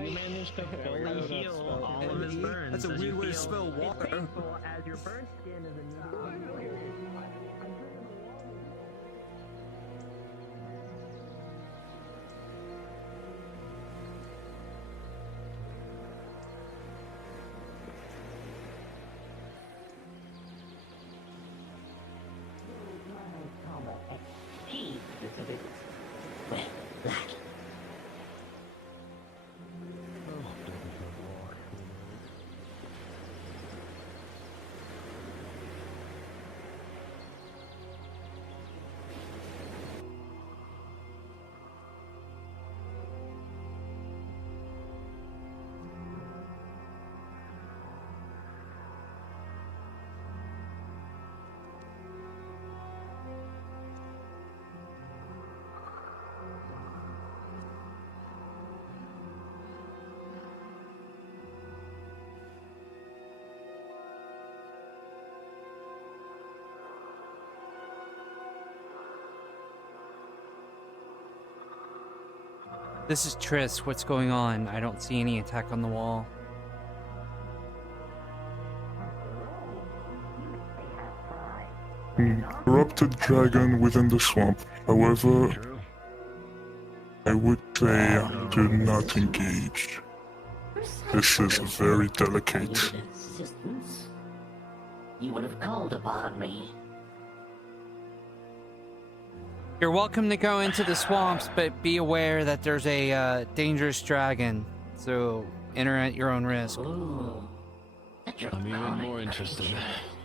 You managed to fully heal all of his burns. That's a weird way to spell water. As your burn skin is immediately. This is Triss. What's going on? I don't see any attack on the wall. Corrupted dragon within the swamp. However, I would say do not engage. This is very delicate. Assistance? You would have called upon me. You're welcome to go into the swamps, but be aware that there's a dangerous dragon, so enter at your own risk. Ooh. I'm even more interested.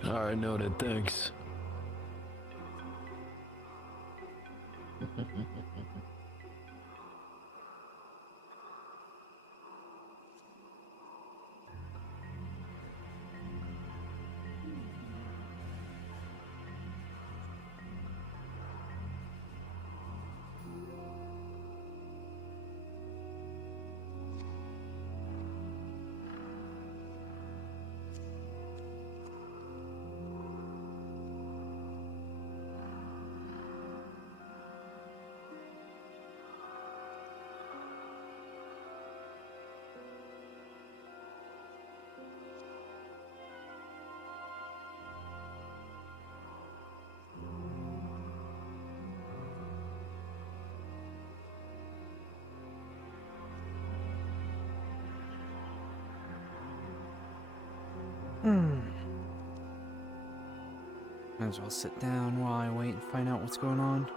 Alright, noted, thanks. Might as well sit down while I wait and find out what's going on.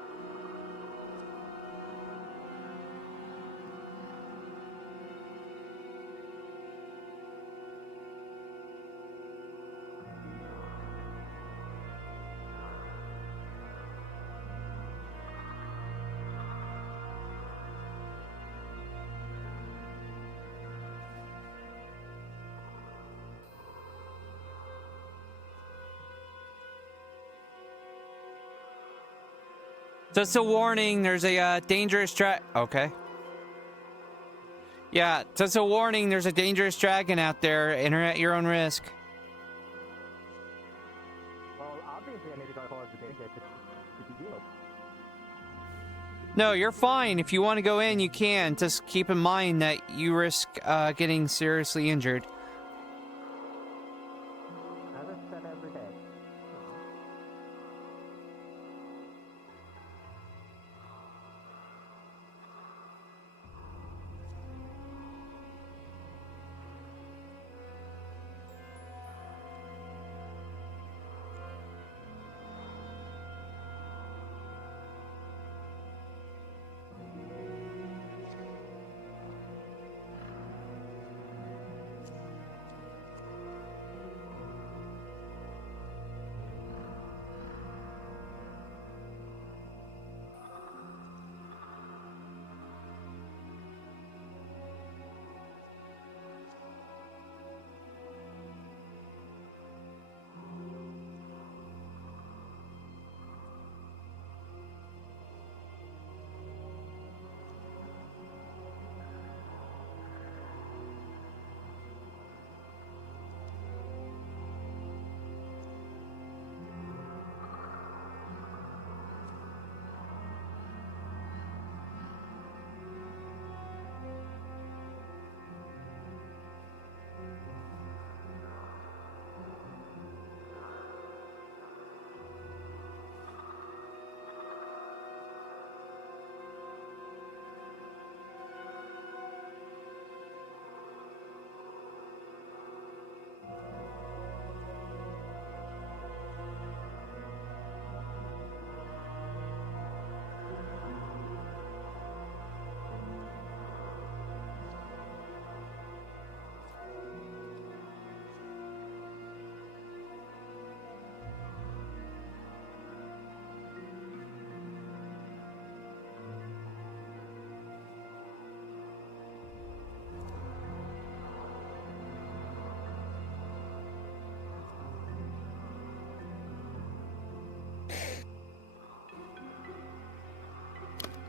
Just a warning, there's a dangerous okay. Yeah, just a warning, there's a dangerous dragon out there. Enter at your own risk. Well, obviously I need to go towards the danger to deal. No, you're fine. If you want to go in, you can. Just keep in mind that you risk getting seriously injured. As I said every day.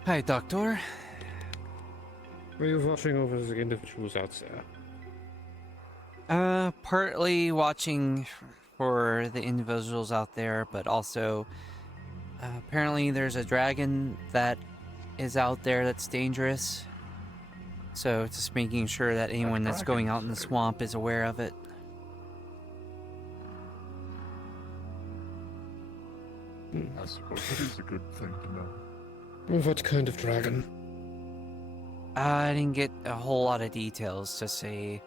Hi, Doctor. Were you watching over the individuals out there? Partly watching for the individuals out there, but also apparently there's a dragon that is out there that's dangerous. So just making sure that anyone that's going out in the swamp is aware of it. I suppose it is a good thing to know. What kind of dragon? I didn't get a whole lot of details. Just a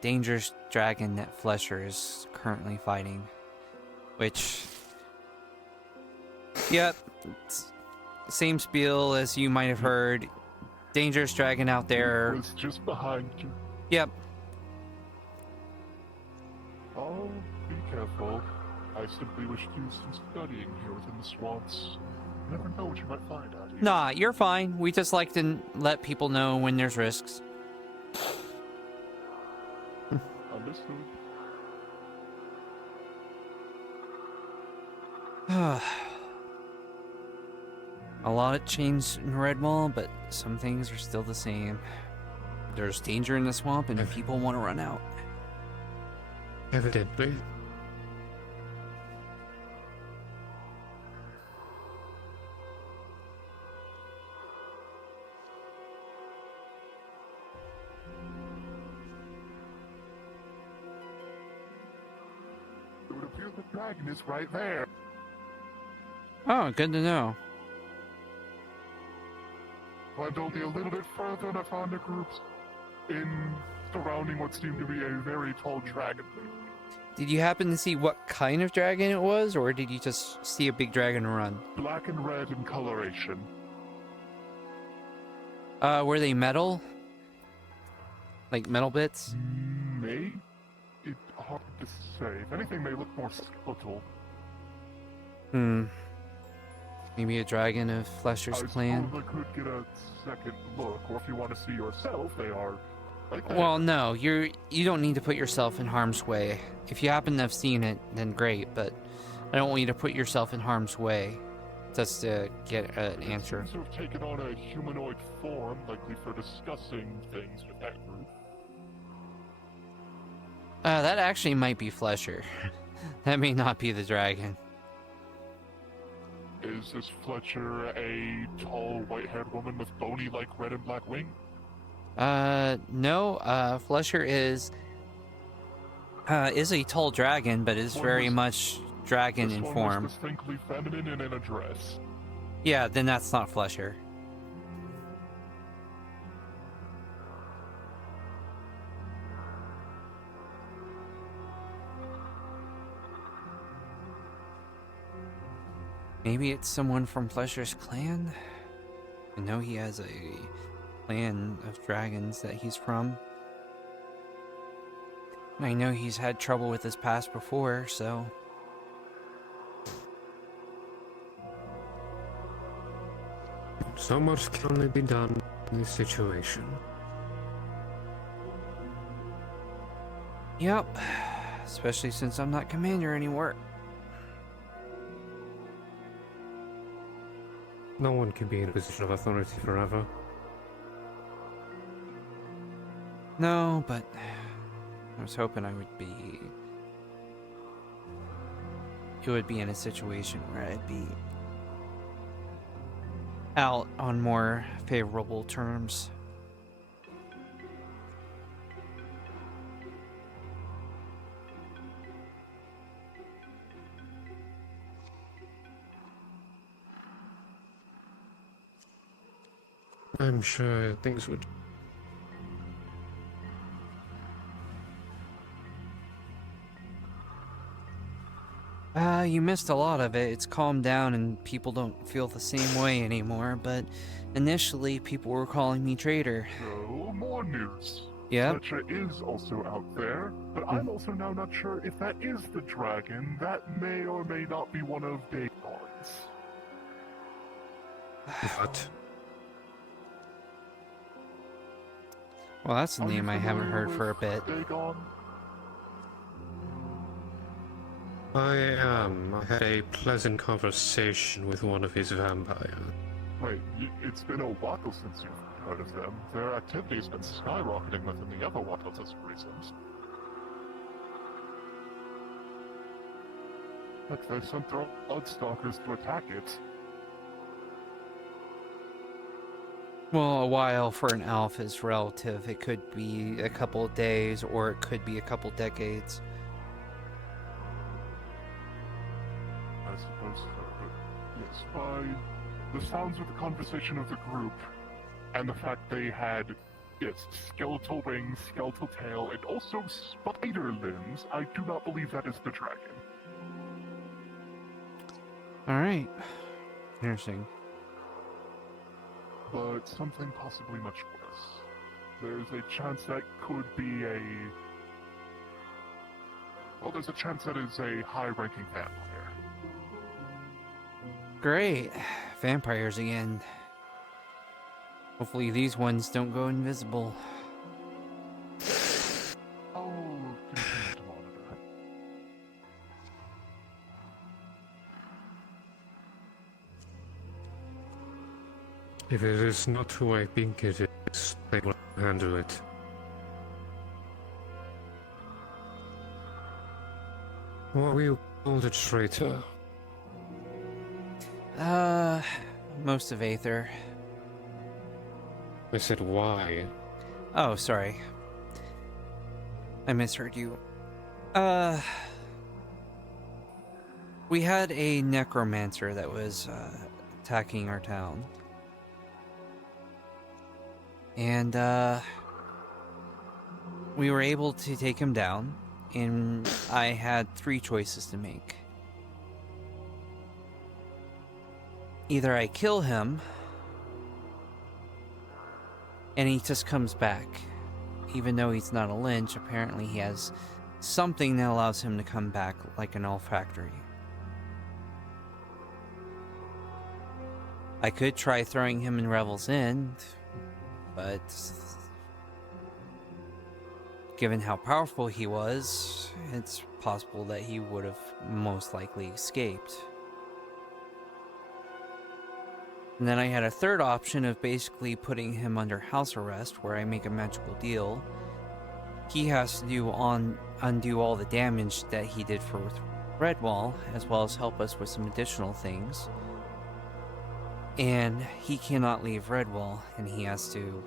dangerous dragon that Flesher is currently fighting. Which, yep, same spiel as you might have heard. Dangerous dragon out there. It was just behind you. Yep. Oh, be careful. I simply wish to do some studying here within the swamps. You never know what you might find out here. Nah, you're fine. We just like to let people know when there's risks. Understood. A lot changed in Redwall, but some things are still the same. There's danger in the swamp and people want to run out. Evidently. It would appear the dragon is right there. Oh, good to know. Climbed only a little bit further and I found a group surrounding what seemed to be a very tall dragon. Did you happen to see what kind of dragon it was, or did you just see a big dragon run? Black and red in coloration. Were they metal? Like metal bits? Maybe? It's hard to say. If anything, they look more skeletal. Maybe a dragon of Flesher's clan? I suppose I could get a second look, or if you want to see yourself, they are... Like that. Well, no, you don't need to put yourself in harm's way. If you happen to have seen it, then great, but I don't want you to put yourself in harm's way. just to get an answer. Seems to have taken on a humanoid form, likely for discussing things with that group. That actually might be Flesher. That may not be the dragon. Is this Fletcher a tall, white-haired woman with bony, like, red and black wing? No, Flesher is a tall dragon, but is very much dragon in form. Was distinctly feminine and in a dress. Yeah, then that's not Flesher. Maybe it's someone from Flesher's clan? I know he has a clan of dragons that he's from. I know he's had trouble with his past before, so... So much can only be done in this situation. Yep. Especially since I'm not commander anymore. No one can be in a position of authority forever. No, but I was hoping I would be... It would be in a situation where I'd be out on more favorable terms. I'm sure things would... You missed a lot of it. It's calmed down and people don't feel the same way anymore, but initially people were calling me traitor. So, more news. Yeah? Fletcher is also out there, but I'm also now not sure if that is the dragon. That may or may not be one of Dagon's. What? Well, that's a name I haven't heard for a bit. Dagon? I had a pleasant conversation with one of his vampires. Wait, it's been a while since you've heard of them. Their activity's been skyrocketing within the other Wattles as of recent. Look, they sent their Bloodstalkers to attack it. Well, a while for an elf is relative. It could be a couple of days, or it could be a couple decades. I suppose so, but yes, by the sounds of the conversation of the group, and the fact they had, yes, skeletal wings, skeletal tail, and also spider limbs, I do not believe that is the dragon. Alright. Interesting. But something possibly much worse. There's a chance that could be a... Well, there's a chance that it's a high-ranking vampire. Great. Vampires again. Hopefully these ones don't go invisible. I'll continue to monitor. If it is not who I think it is, I will handle it. What will you call the traitor? Most of Aether. I said why. Oh, sorry. I misheard you. We had a necromancer that was, attacking our town. And, we were able to take him down, and I had 3 choices to make. Either I kill him, and he just comes back. Even though he's not a Lynch, apparently he has something that allows him to come back like an olfactory. I could try throwing him in Revel's Inn, but given how powerful he was, it's possible that he would have most likely escaped. And then I had a third option of basically putting him under house arrest, where I make a magical deal. He has to undo all the damage that he did for Redwall, as well as help us with some additional things. And he cannot leave Redwall, and he has to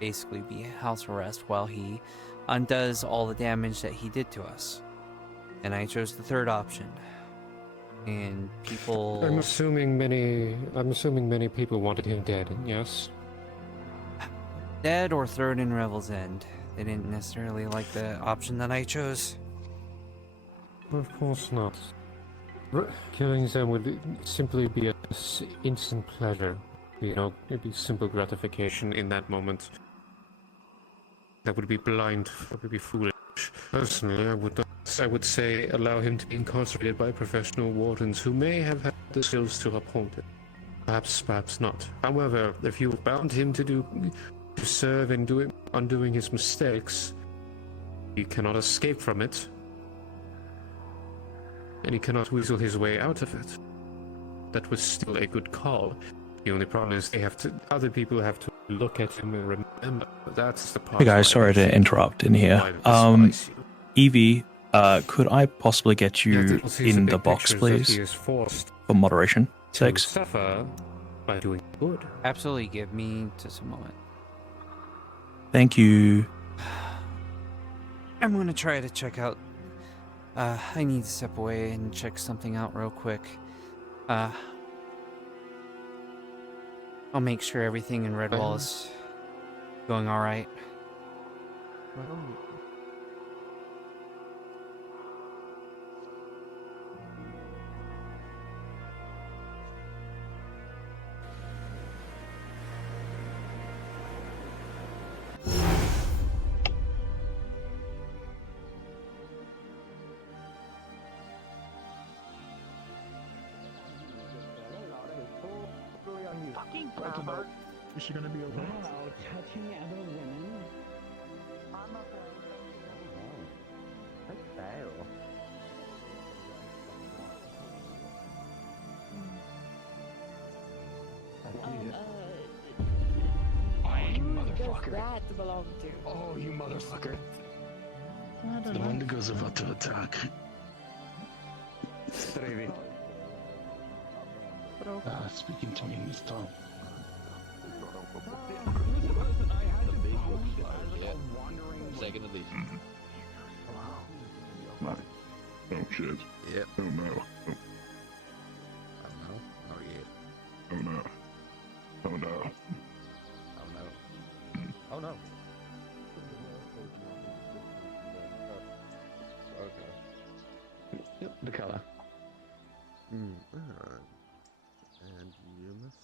basically be house arrest while he undoes all the damage that he did to us. And I chose the third option. And people... I'm assuming many people wanted him dead, yes? Dead or thrown in Revel's End. They didn't necessarily like the option that I chose. Of course not. Killing them would simply be an instant pleasure. You know, it'd be simple gratification in that moment. That would be blind, that would be foolish. Personally, I would say allow him to be incarcerated by professional wardens who may have had the skills to uphold it. Perhaps not. However, if you bound him to serve in undoing his mistakes, he cannot escape from it. And he cannot weasel his way out of it. That was still a good call. The only problem is other people have to look at him and remember. That's the part. Hey guys, sorry to interrupt in here. Evie, could I possibly get you in the box, please? For moderation sakes. Suffer by doing good. Absolutely, give me just a moment. Thank you. I'm going to try to check out... I need to step away and check something out real quick. I'll make sure everything in Redwall is going alright. Is she gonna be okay? Wow, touching other women? That's vile. Oh, you motherfucker. That belong to? Oh, you motherfucker. The Wendigos are about to attack. Strevi. Speaking Chinese tongue. Second of these. Oh shit. Yep. Oh no. Oh no. Oh yeah. Oh no. Oh no. Oh no. Oh no. Okay. Yep, the color. Alright. And you miss.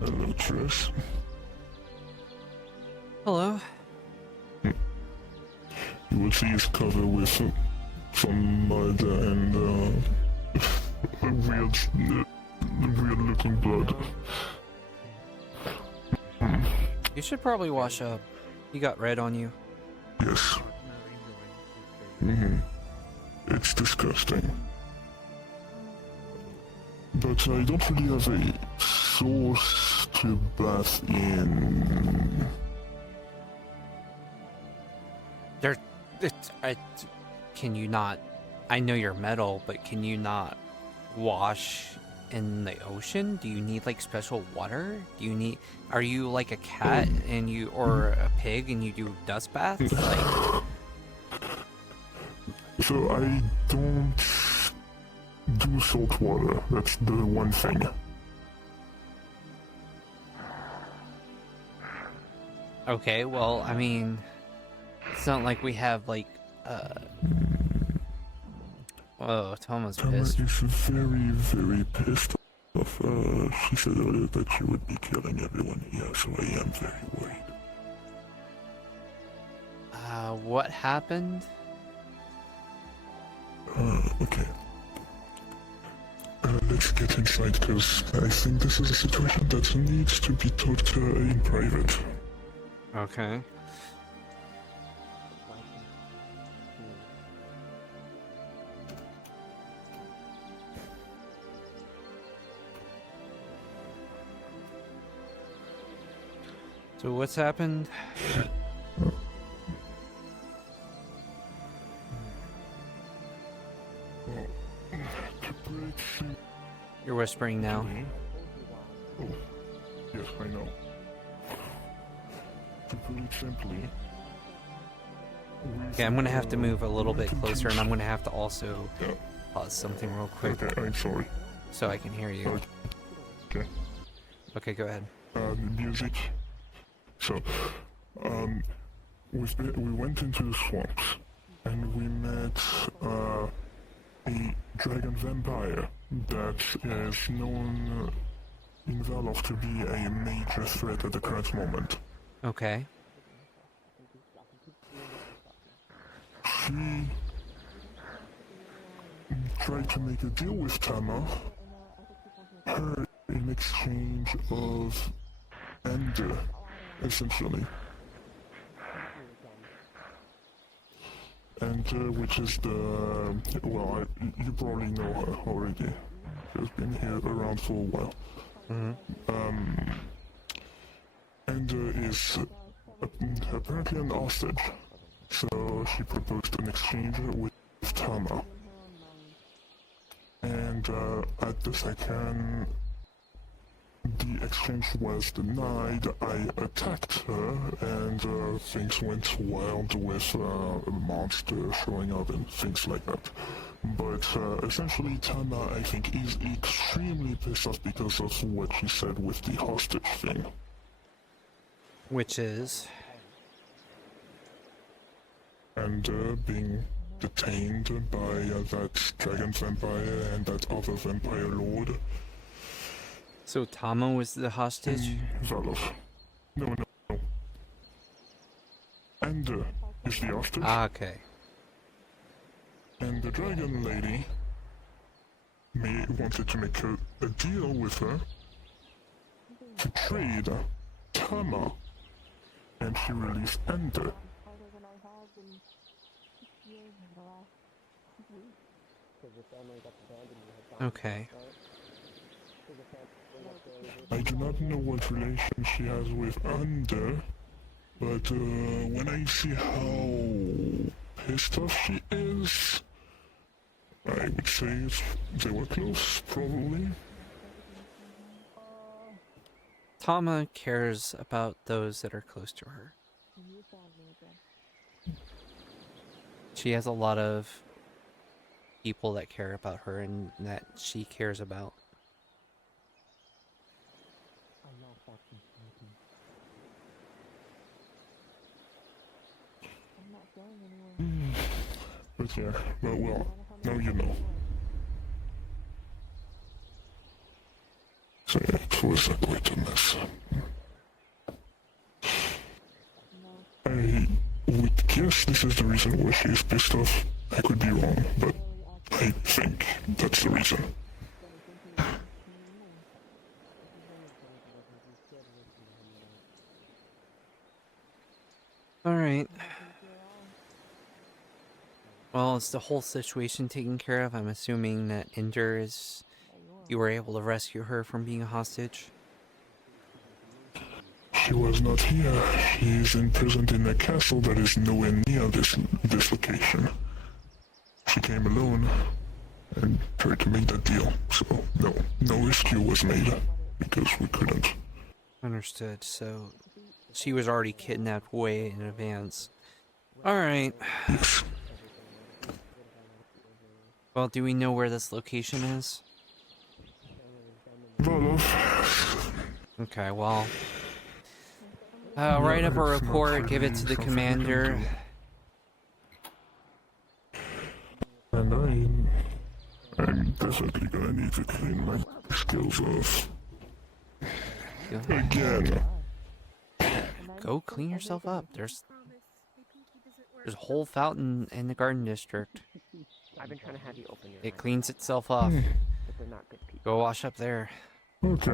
Hello, Tris. Hello. You will see his cover with some mud and weird looking blood. You should probably wash up. You got red on you. Yes. It's disgusting. But I don't really have a source to bath in. Can you not... I know you're metal, but can you not wash in the ocean? Do you need like special water? Do you need... Are you like a cat and you... or a pig and you do dust baths? Like... So I don't do salt water. That's the one thing. Okay, well, I mean... It's not like we have like... Oh, Toma's pissed. Toma is very, very pissed off. She said earlier that she would be killing everyone. Yeah, so I am very worried. What happened? Okay. let's get inside, because I think this is a situation that needs to be talked in private. Okay. So what's happened? You're whispering now. Oh, yes, I know. To put it simply... Okay, I'm gonna have to move a little bit closer, and I'm gonna have to also pause something real quick. Okay, I'm sorry. So I can hear you. Okay. Okay, go ahead. Music. So, we went into the swamps, and we met a dragon vampire that is known in Valov to be a major threat at the current moment. Okay. She tried to make a deal with Tama, her in exchange of Ender, essentially. Ender, which is the... well, you probably know her already. She's been here around for a while. Ender is apparently an hostage, so she proposed an exchange with Tama. And at the second the exchange was denied, I attacked her, and things went wild with a monster showing up and things like that. But essentially, Tama, I think, is extremely pissed off because of what she said with the hostage thing. Which is? And being detained by that dragon vampire and that other vampire lord. So Tama was the hostage? Valov. No. Ender is the hostage. Ah, okay. And the dragon lady wanted to make a deal with her to trade Tama, and she released Ender. Okay. I do not know what relation she has with Ender, but when I see how pissed off she is, I would say they were close, probably. Tama cares about those that are close to her. She has a lot of people that care about her and that she cares about. But yeah, well, now you know. So yeah, it was quite a mess. I would guess this is the reason why she is pissed off. I could be wrong, but I think that's the reason. Alright. Well, is the whole situation taken care of? I'm assuming that Ender is... You were able to rescue her from being a hostage? She was not here. She is imprisoned in a castle that is nowhere near this location. She came alone and tried to make that deal. So, no rescue was made because we couldn't. Understood. So, she was already kidnapped way in advance. Alright. Yes. Well, do we know where this location is? Okay, well... write up a report, give it to the commander. And I'm definitely gonna need to clean my skills off. Again. Go clean yourself up. There's a whole fountain in the garden district. I've been trying to have you open your It cleans itself off. but they're not good people. Go wash up there. Okay.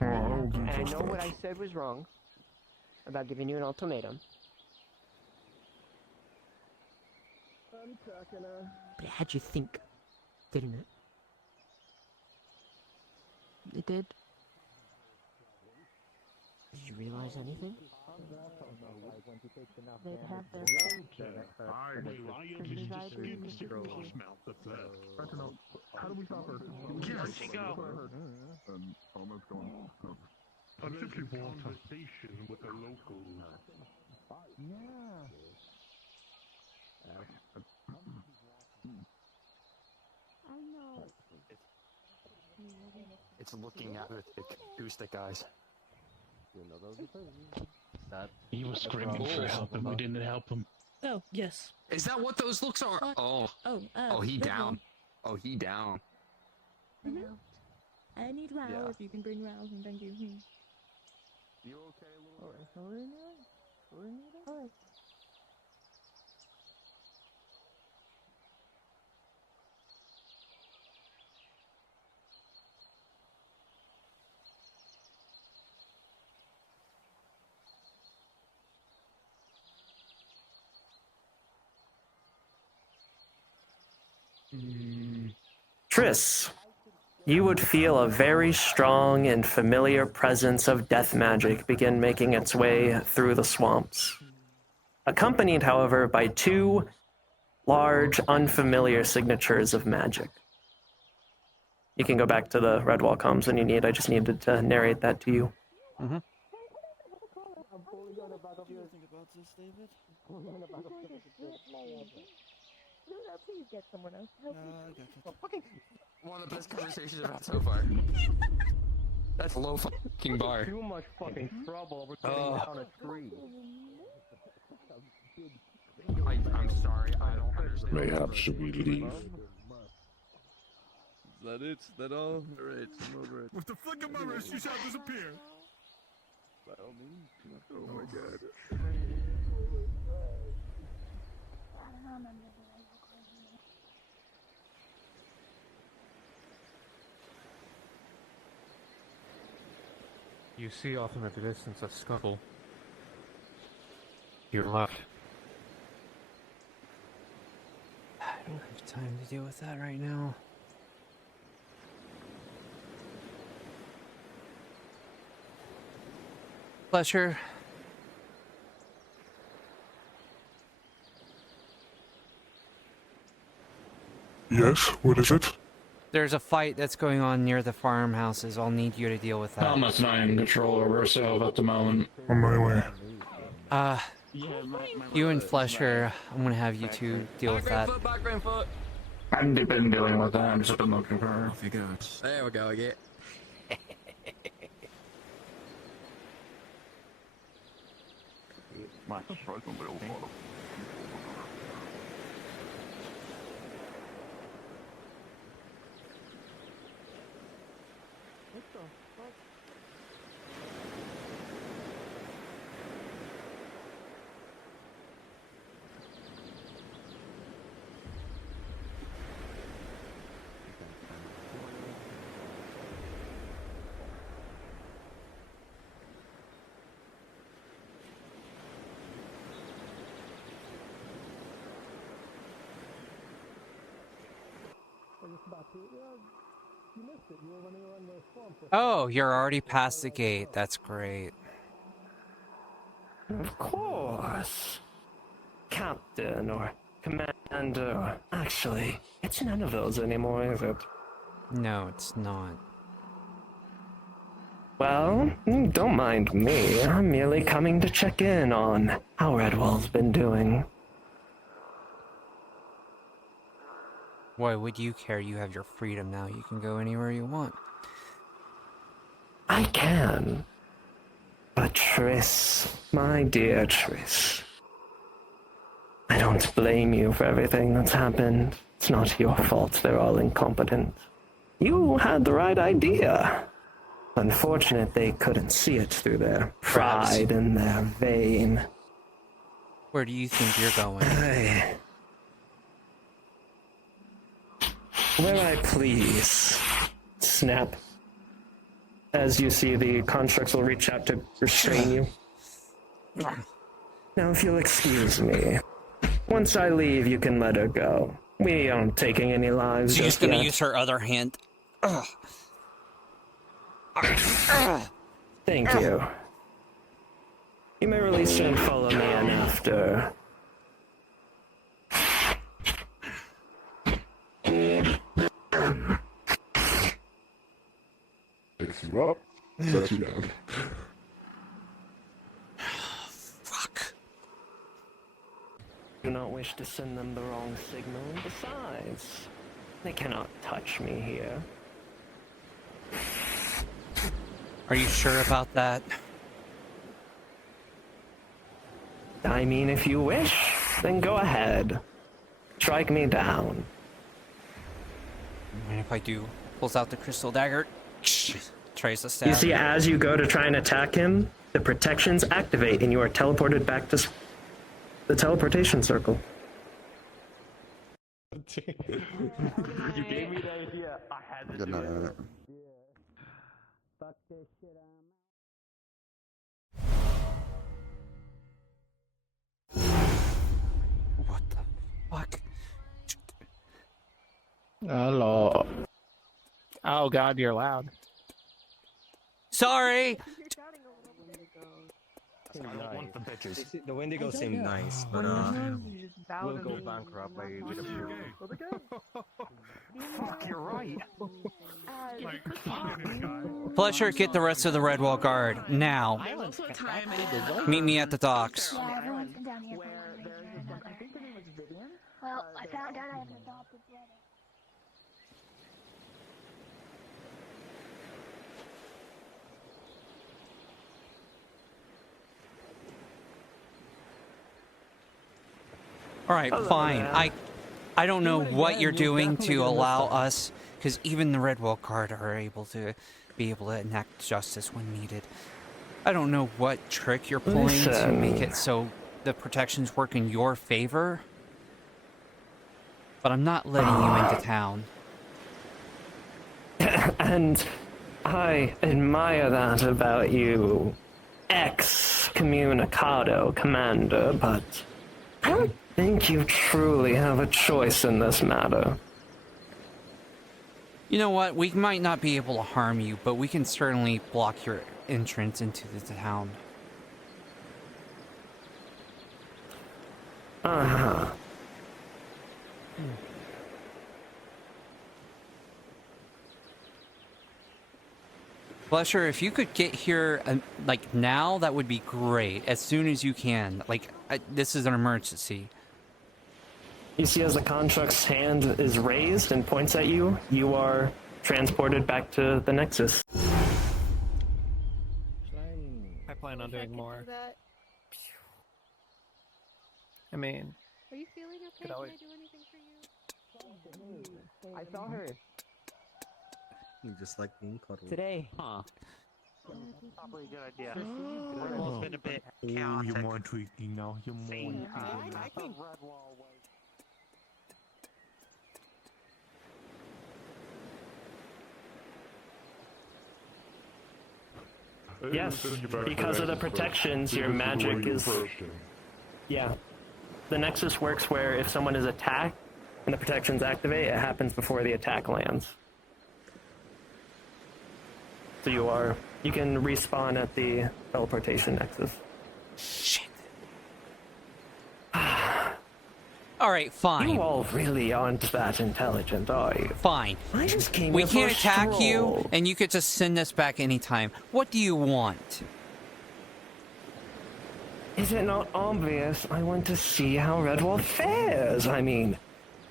And I know what I said was wrong about giving you an ultimatum. But it had you think, didn't it? It did. Did you realize anything? They'd have their How do we stop her? Where'd she go? And Alma's going. Particularly conversation with a local. I know. It's looking at with the acoustic eyes. He was screaming for help and we didn't help him. Oh, yes. Is that what those looks are? Oh. Oh, he down. Oh, he down. I need Rao Yeah. if you can bring Rao, and thank you. You okay, little? Alright. Triss, you would feel a very strong and familiar presence of death magic begin making its way through the swamps. Accompanied, however, by two large, unfamiliar signatures of magic. You can go back to the Redwall comms when you need. I just needed to narrate that to you. Mm-hmm. Luna, please get someone else to help me. Fucking one of the best conversations I've had so far. That's low fucking bar. Too much fucking trouble. We're getting down a tree. I'm sorry. I don't understand. Mayhaps should we leave? Is that it? Is that all? Alright, I'm over it. With the flick of my wrist, you shall disappear. By all means. Oh my god. You see off in the distance a scuttle. Your left. I don't have time to deal with that right now. Fletcher. Yes, what is it? There's a fight that's going on near the farmhouses. I'll need you to deal with that. Almost not in control of herself at the moment. On my way. You and Flesher, I'm gonna have you two deal with that. I've been dealing with that. I'm just been looking for her. Off you goes. There we go, yeah. My surprisingly a lot of. Oh, you're already past the gate. That's great. Of course. Captain or Commander. Actually, it's none of those anymore, is it? No, it's not. Well, don't mind me. I'm merely coming to check in on how Redwall's been doing. Why would you care? You have your freedom now. You can go anywhere you want. I can. But Triss, my dear Triss, I don't blame you for everything that's happened. It's not your fault they're all incompetent. You had the right idea. Unfortunate they couldn't see it through their pride and their vain. Where do you think you're going? Where I please. Snap. As you see, the constructs will reach out to restrain you. Now, if you'll excuse me, once I leave, you can let her go. We aren't taking any lives. She's gonna use her other hand. Thank you. You may release her and follow me in after. Picks you up, sets you down. Fuck. Do not wish to send them the wrong signal. Besides, they cannot touch me here. Are you sure about that? I mean, if you wish, then go ahead. Strike me down. And if I do, pulls out the crystal dagger, tries to stab. You see, as you go to try and attack him, the protections activate and you are teleported back to the teleportation circle. You gave me the idea. I had to do it. Fuck this shit out. What the fuck? Hello. Oh god, you're loud. Sorry! I don't want the bitches. The Wendigos seem nice, but we'll go bankrupt with a few. Fuck, you're right. Fletcher, get the rest of the Redwall Guard, now. Meet me at the docks. Yeah, everyone's been down here for 1 reason or another. Well, I found out I have an adopted brother. All right, fine. I don't know what you're doing to allow us, because even the Redwall Guard are able to enact justice when needed. I don't know what trick you're pulling to make it so the protections work in your favor, but I'm not letting you into town. And I admire that about you, excommunicado commander, but I don't think you truly have a choice in this matter. You know what? We might not be able to harm you, but we can certainly block your entrance into the town. Uh-huh. Fletcher, if you could get here, like, now, that would be great. As soon as you can. Like, this is an emergency. You see, as the construct's hand is raised and points at you, you are transported back to the nexus. I plan on doing more. I mean, Are you feeling okay? Can I do anything for you? I saw her You just like being cuddled. today. Huh. Probably a good idea. Oh. It's been a bit Oh, chaotic. you're more tweaking now. You're more tweaking now. I think Redwall was. Yes, because of the protections, your magic is... Yeah. The nexus works where if someone is attacked and the protections activate, it happens before the attack lands. So you can respawn at the teleportation nexus. Shit. All right, fine. You all really aren't that intelligent, are you? Fine. I just came We here for can't a attack stroll. you, and you could just send us back anytime. What do you want? Is it not obvious? I want to see how Redwall fares. I mean,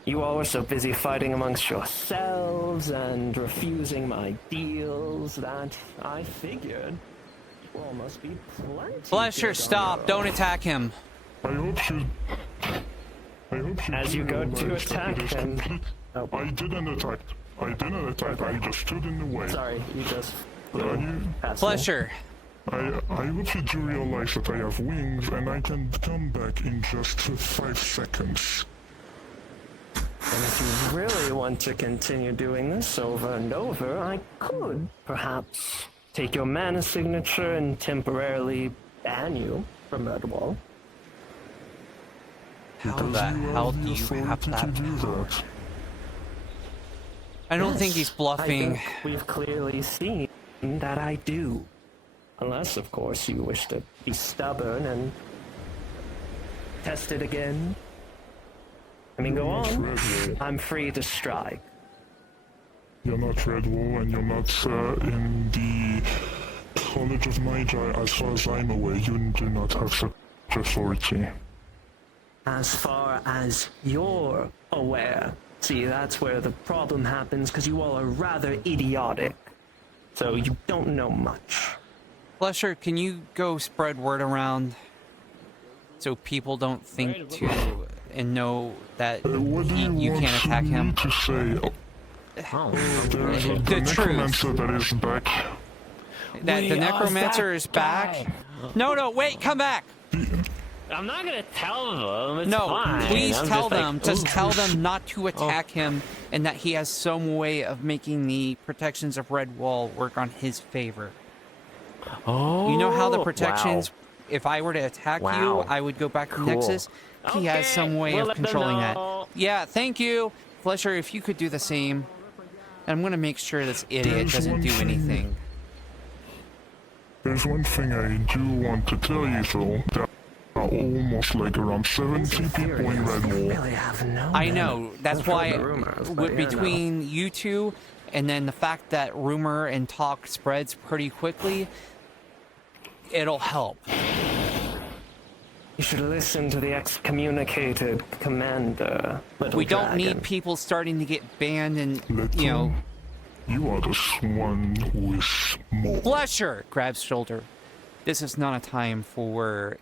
you all were so busy fighting amongst yourselves and refusing my deals that I figured you all must be plenty. Fletcher, stop. Don't attack him. I hope she As you go to attack him... Oh. I didn't attack. I just stood in the way. Sorry, you just... Fletcher. I hope you do realize that I have wings and I can come back in just 5 seconds. And if you really want to continue doing this over and over, I could, perhaps, take your mana signature and temporarily ban you from Redwall. How the hell do you have that power? I don't think he's bluffing. I think we've clearly seen that I do. Unless, of course, you wish to be stubborn and test it again. I mean, go on. I'm free to strike. You're not Redwall, and you're not in the College of Magi. As far as I'm aware, you do not have such authority. As far as you're aware. See, that's where the problem happens, because you all are rather idiotic. So you don't know much. Flesher, can you go spread word around so people don't think to and know that you can't attack him? To say, The necromancer that is back. That the necromancer is back? No, wait, come back! I'm not gonna tell them. It's No, fine. please I'm tell just like, them. Just "Ooh." tell them not to attack him, and that he has some way of making the protections of Redwall work on his favor. Oh, you know how the protections, wow. if I were to attack you, Wow. I would go back to Cool. Nexus. He has some way we'll of let them controlling that. know. Yeah, thank you. Flesher, if you could do the same. I'm going to make sure this idiot doesn't do anything. There's one thing I do want to tell you, though. There are almost like around 70 people in Redwall. I know. That's why between you two and then the fact that rumor and talk spreads pretty quickly, it'll help. You should listen to the excommunicated commander, Little We don't Dragon. need people starting to get banned and, you know... You are the one who is small. Flesher grabs shoulder. This is not a time for,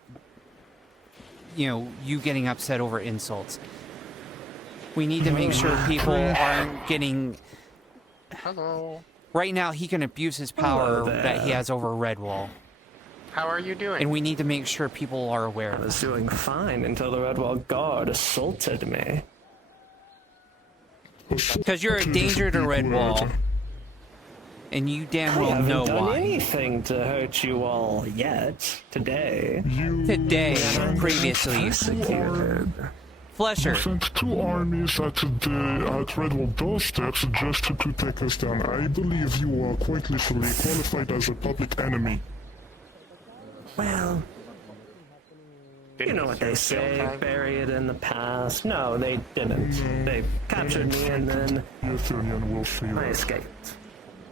you getting upset over insults. We need to make sure people aren't getting... Hello. Right now, he can abuse his power Hello there. that he has over Redwall. How are you doing? And we need to make sure people are aware. I was doing fine until the Redwall guard assaulted me. Because you're a danger to Redwall. And you damn well I haven't know done why. anything to hurt you all yet. Today. Today, previously. Flesher. You sent 2 armies at Redwall doorsteps just to take us down. I believe you are quite literally qualified as a public enemy. Well, you know what they say, bury it in the past. No, they didn't. They captured me and then I escaped.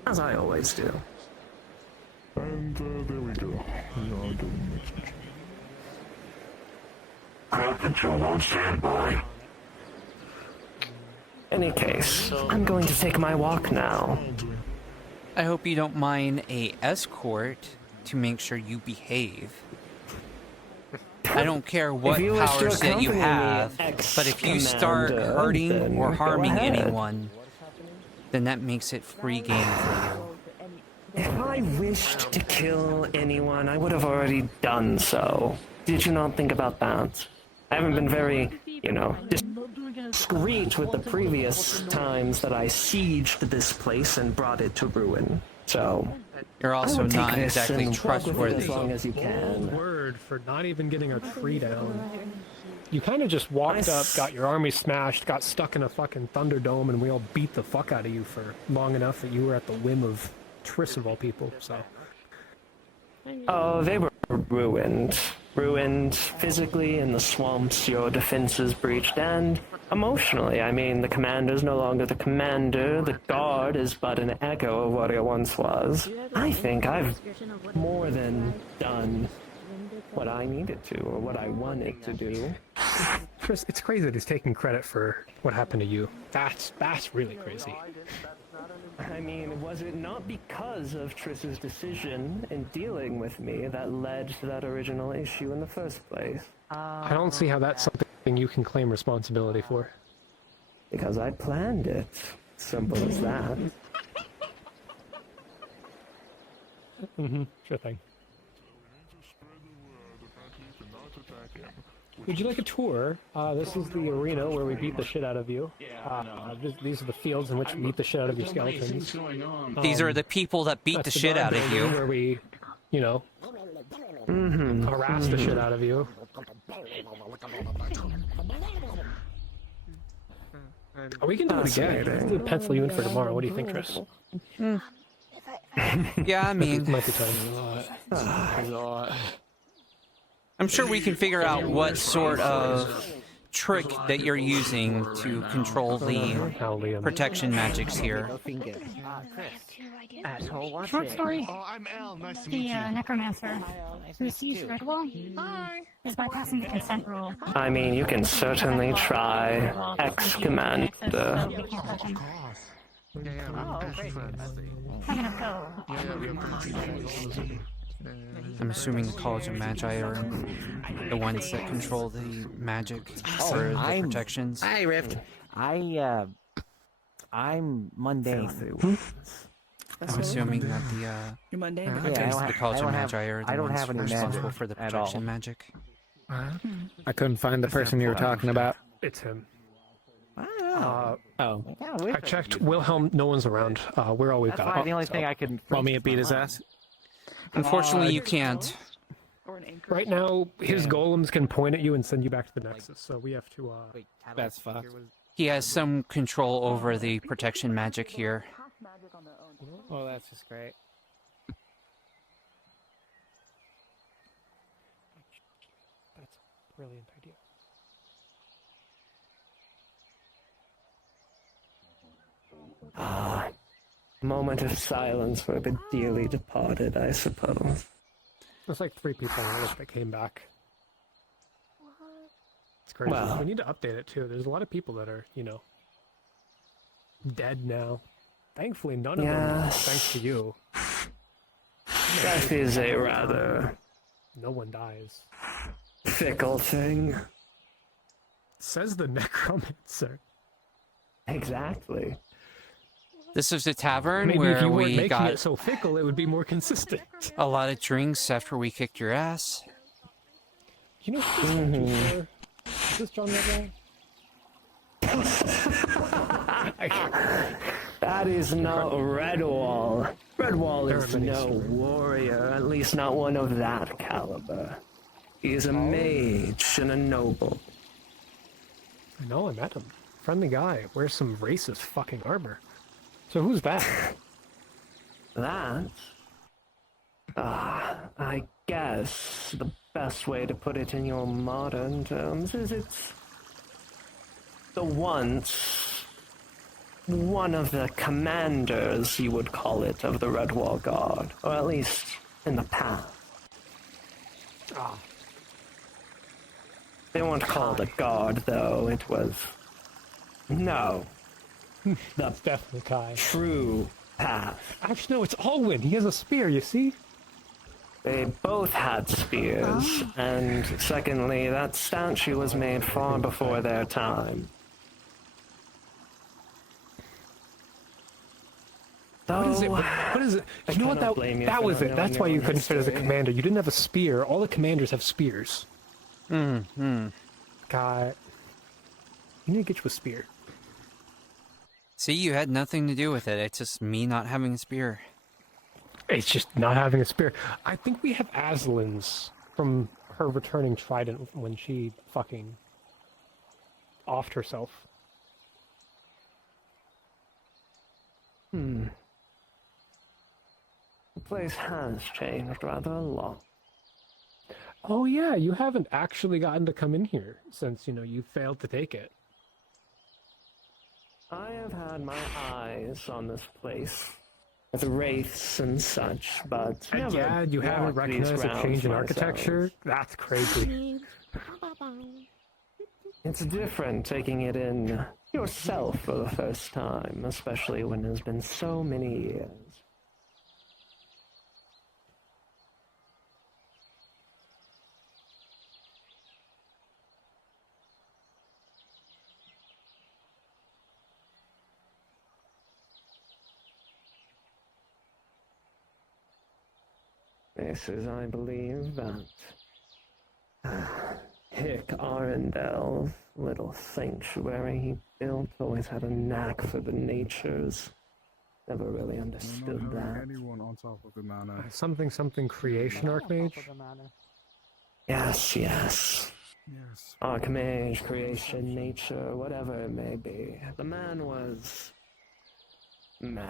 As I always do. And there we go. Crowd control on standby. Any case, I'm going to take my walk now. I hope you don't mind a escort to make sure you behave. I don't care what If you wish to powers that you accompany me, have, but if you start ex-commander, hurting then or go harming ahead. anyone, then that makes it free game for you. If I wished to kill anyone, I would have already done so. Did you not think about that? I haven't been very, discreet with the previous times that I sieged this place and brought it to ruin. So, You're also I would take not this exactly and walk with it trustworthy. as long as you can. Word for not even getting our tree down. You kind of just walked up, got your army smashed, got stuck in a fucking Thunderdome, and we all beat the fuck out of you for long enough that you were at the whim of Triss of all people, so... Oh, they were ruined. Ruined physically in the swamps, your defenses breached, and emotionally. I mean, the commander's no longer the commander, the guard is but an echo of what it once was. I think I've more than done what I needed to, or what I wanted to do. Triss, it's crazy that he's taking credit for what happened to you. That's really crazy. I mean, was it not because of Triss's decision in dealing with me that led to that original issue in the first place? I don't see how that's something you can claim responsibility for. Because I planned it. Simple as that. Sure thing. Would you like a tour? This is the arena where we beat the shit out of you. These are the fields in which we beat the shit out of your skeletons. These are the people that beat the shit out of you. Where we, harass the shit out of you. Oh, we can do it again. Let's do pencil you in for tomorrow. What do you think, Tris? Yeah, I mean, might be time. I'm sure we can figure out what sort of trick that you're using to control the protection magics here. Short story. Oh, I'm Al. Nice to meet you. The necromancer who sees ritual is bypassing the consent rule. I mean, you can certainly try X-Commander. I'm assuming the College of Magi are the ones that control the magic for the protections. Hi, Rift. I'm mundane. I'm assuming that You're mundane? the College of Magi are the ones responsible for the protection magic. I couldn't find the person you were talking about. It's him. Oh. I checked Wilhelm, no one's around. We're all we've got. That's the only thing I could... Want me to beat his ass? Unfortunately, you can't. Right now, his golems can point at you and send you back to the Nexus, so we have to, That's fucked. He has some control over the protection magic here. Well, that's just great. That's a brilliant idea. Moment of silence for the dearly departed, I suppose. There's like 3 people on the list that came back. It's crazy. Wow. We need to update it too. There's a lot of people that are, dead now. Thankfully, none of them, thanks to you. That is a rather... No one dies. fickle thing. Says the necromancer. Exactly. This is a tavern Maybe where if you weren't we making got it so fickle, it would be more consistent. a lot of drinks after we kicked your ass. You know who this is for? Is this John Redwall? That is not Redwall. Redwall is no warrior, at least not one of that caliber. He is a mage and a noble. I know, I met him. Friendly guy. Wears some racist fucking armor. So who's that? That? I guess the best way to put it in your modern terms is it's one of the commanders, you would call it, of the Redwall Guard, or at least in the past. They weren't called a guard, though. It was... No. That's definitely Kai. True path. Actually, no, it's Alwyn. He has a spear, you see? They both had spears, and secondly, that statue was made far before their time. What is it? What is it? You know what? That was it. That's why you couldn't fit as a commander. You didn't have a spear. All the commanders have spears. God. You need to get you a spear. See, you had nothing to do with it. It's just me not having a spear. It's just not having a spear. I think we have Aslan's from her returning trident when she fucking offed herself. The place has changed rather a lot. Oh yeah, you haven't actually gotten to come in here since, you failed to take it. I have had my eyes on this place, with wraiths and such, but never yeah, you haven't walked these recognized a grounds change in myself. architecture? That's crazy. It's different taking it in yourself for the first time, especially when it's been so many years. This is, I believe, that pick Arendelle, little sanctuary he built, always had a knack for the natures. Never really understood that. Anyone on top of the manor. Something creation archmage? Yes, yes. Yes. Archmage, creation, nature, whatever it may be. The man was... meh.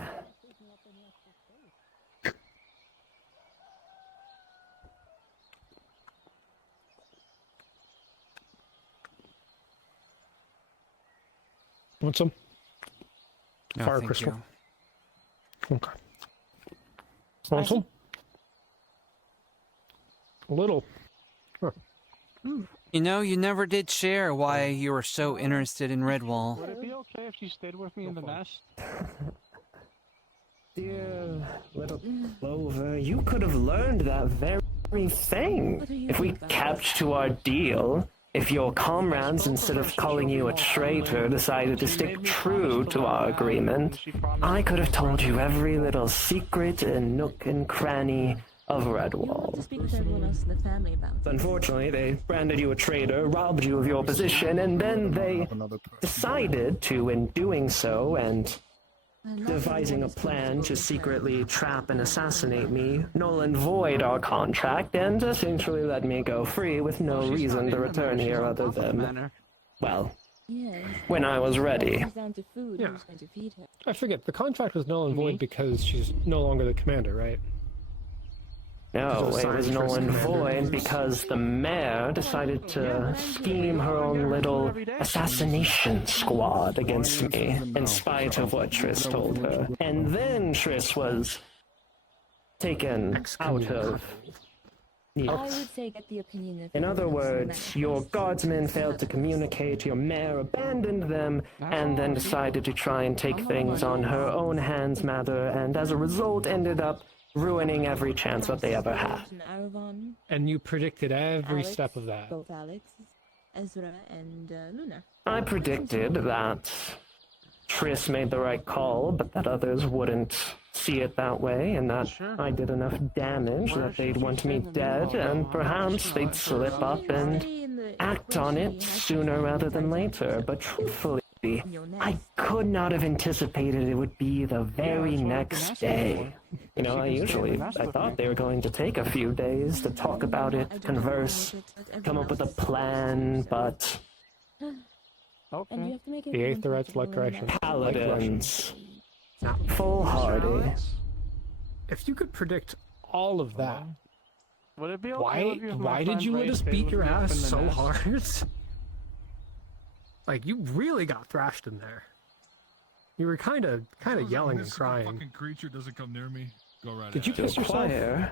Want some? No, Fire thank crystal. you. Okay. Want some? A little. Huh. You know, you never did share why you were so interested in Redwall. Would it be okay if you stayed with me in the nest? Dear little Clover, you could have learned that very thing. If we kept to our deal, if your comrades, instead of calling you a traitor, decided to stick true to our agreement, I could have told you every little secret and nook and cranny of Redwall. Speak with everyone else in the family about it. Unfortunately, they branded you a traitor, robbed you of your position, and then they decided to, in doing so, and devising a plan to secretly trap and assassinate me, null and void our contract, and essentially let me go free with no reason to return here other than, well, when I was ready. Yeah. I forget, the contract was null and void because she's no longer the commander, right? No, it was null and void because the mayor decided to scheme her own little assassination squad against me, in spite of what Triss told her. And then Triss was taken out of... I would say get the opinion of... In other words, your guardsmen failed to communicate, your mayor abandoned them, and then decided to try and take things on her own hands, Mather, and as a result ended up ruining every chance that they ever had. And you predicted every step of that. Both Alex, Ezra, and Luna. I predicted that Triss made the right call, but that others wouldn't see it that way, and that I did enough damage that they'd want me dead, and perhaps they'd slip up and act on it sooner rather than later. But truthfully, I could not have anticipated it would be the very next day. You know, I thought they were going to take a few days to talk about it, converse, come up with a plan, but... And you have to make it The Aetherites like correction. Paladins. Foolhardy. If you could predict all of that, Would it be okay if why did you let us beat your ass so hard? Like, you really got thrashed in there. You were kind of yelling and crying. Fucking creature doesn't come near me. Go right Did you To piss yourself? acquire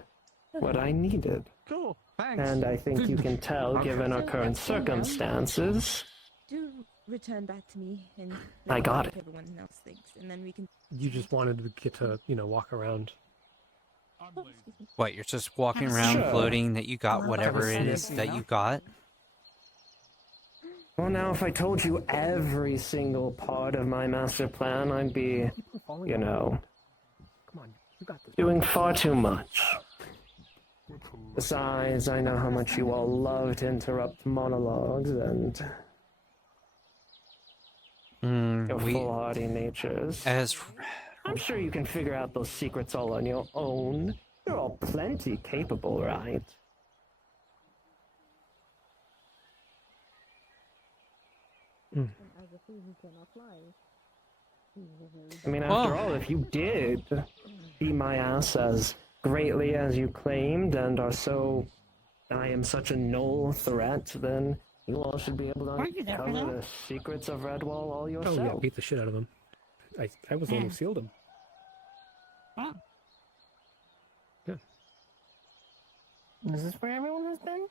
what I needed. Cool, thanks. And I think you can tell, given our current circumstances, Do return back to me, and I got what it. everyone else thinks, and then we can... You just wanted to get to, walk around. What, you're just walking around Sure. floating that you got whatever it is that you got? Well, now, if I told you every single part of my master plan, I'd be, doing far too much. Besides, I know how much you all love to interrupt monologues and your foolhardy natures. I'm sure you can figure out those secrets all on your own. You're all plenty capable, right? I mean, after all, if you did beat my ass as greatly as you claimed and are so... I am such a null threat, then you all should be able to uncover the secrets of Redwall all yourself. Oh yeah, beat the shit out of him. I was the one who sealed him. Yeah. Is this where everyone has been?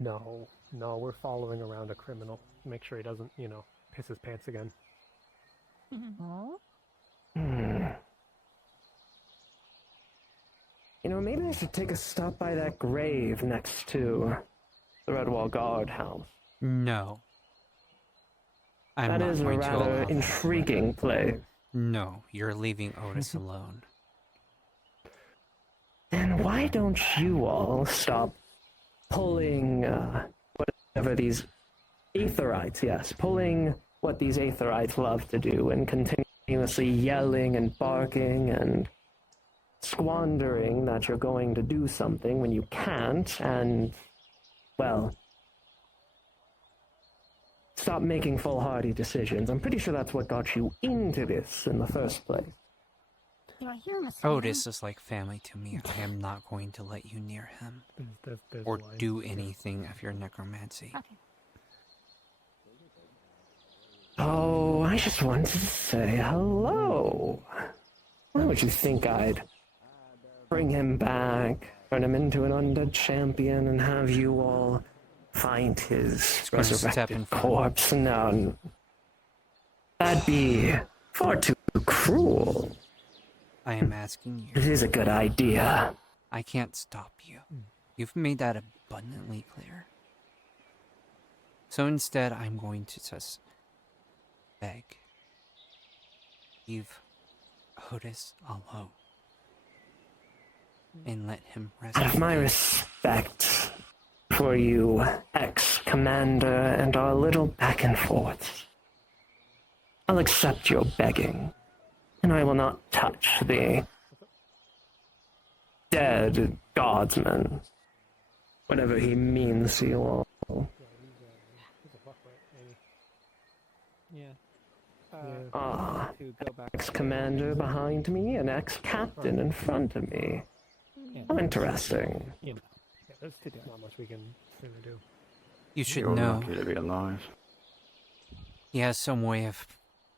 No, we're following around a criminal. Make sure he doesn't, piss his pants again. Maybe I should take a stop by that grave next to the Redwall Guard house. No. I'm That not is a going to rather allow that. intriguing place. No, you're leaving Otis alone. Then why don't you all stop pulling, what whatever these Aetherites, yes, pulling what these Aetherites love to do and continuously yelling and barking and squandering that you're going to do something when you can't, and, well, stop making foolhardy decisions. I'm pretty sure that's what got you into this in the first place. Do I hear him? Otis is like family to me. I am not going to let you near him or do anything of your necromancy. Okay. Oh, I just wanted to say hello. Why would you think I'd bring him back, turn him into an undead champion, and have you all find his resurrected corpse? No, that'd be far too cruel. I am asking you. It is a good idea. I can't stop you. You've made that abundantly clear. So instead, I'm going to just beg. Leave Otis alone. And let him rest. Out of my respect for you, ex-commander, and our little back and forth, I'll accept your begging, and I will not touch the dead guardsman, whatever he means to you all. Ex-commander behind me, and ex-captain in front of me. How interesting. Yeah, there's not much we can really do. You should You're know. lucky to be alive. He has some way of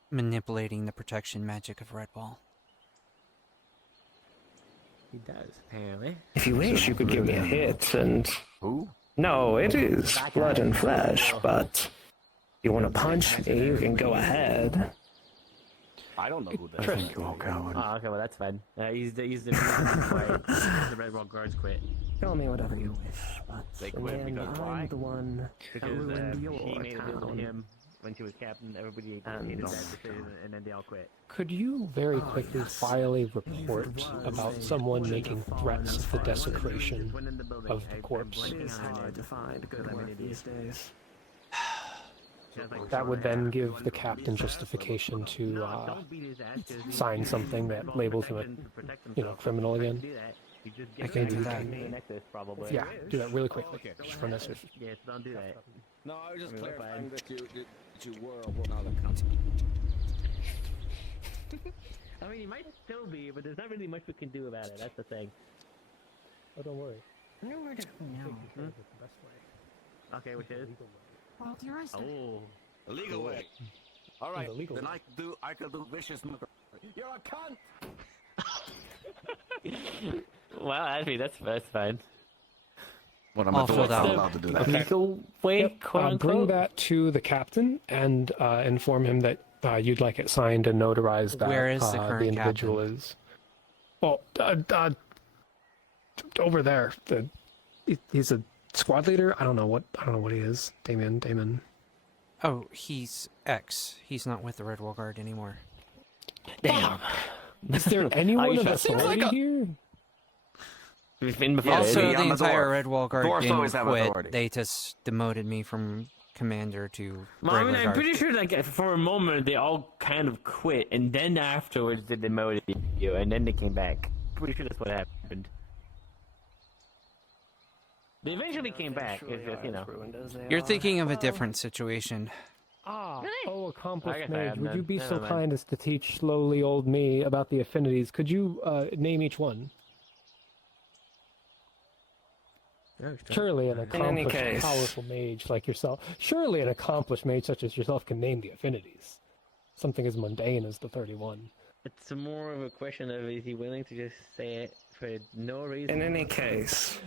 manipulating the protection magic of Redwall. He does, apparently. If you wish, you could give me a hit, and... No, it is blood and flesh, but... you want to punch me, you can go ahead. I don't know who that is. I think you all coward. Oh, okay, well that's fine. He's the reason the Red Wall guards quit. Tell me whatever you wish, but They in quit the end, because I'm why? the one that Because ruined your she made a deal with town. him when she was captain. Everybody hated that decision, and then they all quit. Could you very quickly file a report about someone making threats to the desecration of the corpse? It is hard to find good work these days. That would then give the captain justification to sign something that labels him a, criminal again. I can do that. Yeah, do that really quickly. Just for message. Yes, don't do that. No, I was just clarifying that you were one out of council. I mean, he might still be, but there's not really much we can do about it. That's the thing. Oh, don't worry. Where to go now? Okay, which is? Well, you're arrested. Oh, the legal way. All right, The legal then way. I could do vicious murder. You're a cunt. well, actually, that's fine. What am All filled out. allowed to do that? Legal way, quote unquote. Bring that to the captain and inform him that you'd like it signed and notarized that Where is the current individual captain? is. Well, over there. He's a squad leader. I don't know what he is. Damon. Oh, he's X. He's not with the Redwall Guard anymore. Damn. Is there anyone of authority here? We've been before. Also, I'm the a entire dwarf. Redwall Guard Dwarfs always didn't have quit. authority. They just demoted me from commander to Well, I mean, regular I'm guard. pretty sure, like, for a moment, they all kind of quit, and then afterwards they demoted you, and then they came back. Pretty sure that's what happened. They eventually came back, it's just, You're thinking of a different situation. Oh, accomplished I guess I mage, am would then. you be Never so mind. kind as to teach slowly old me about the affinities? Could you name each one? Surely an any accomplished, case. powerful mage like yourself. Surely an accomplished mage such as yourself can name the affinities. Something as mundane as the 31. It's more of a question of, is he willing to just say it for no reason? In any case,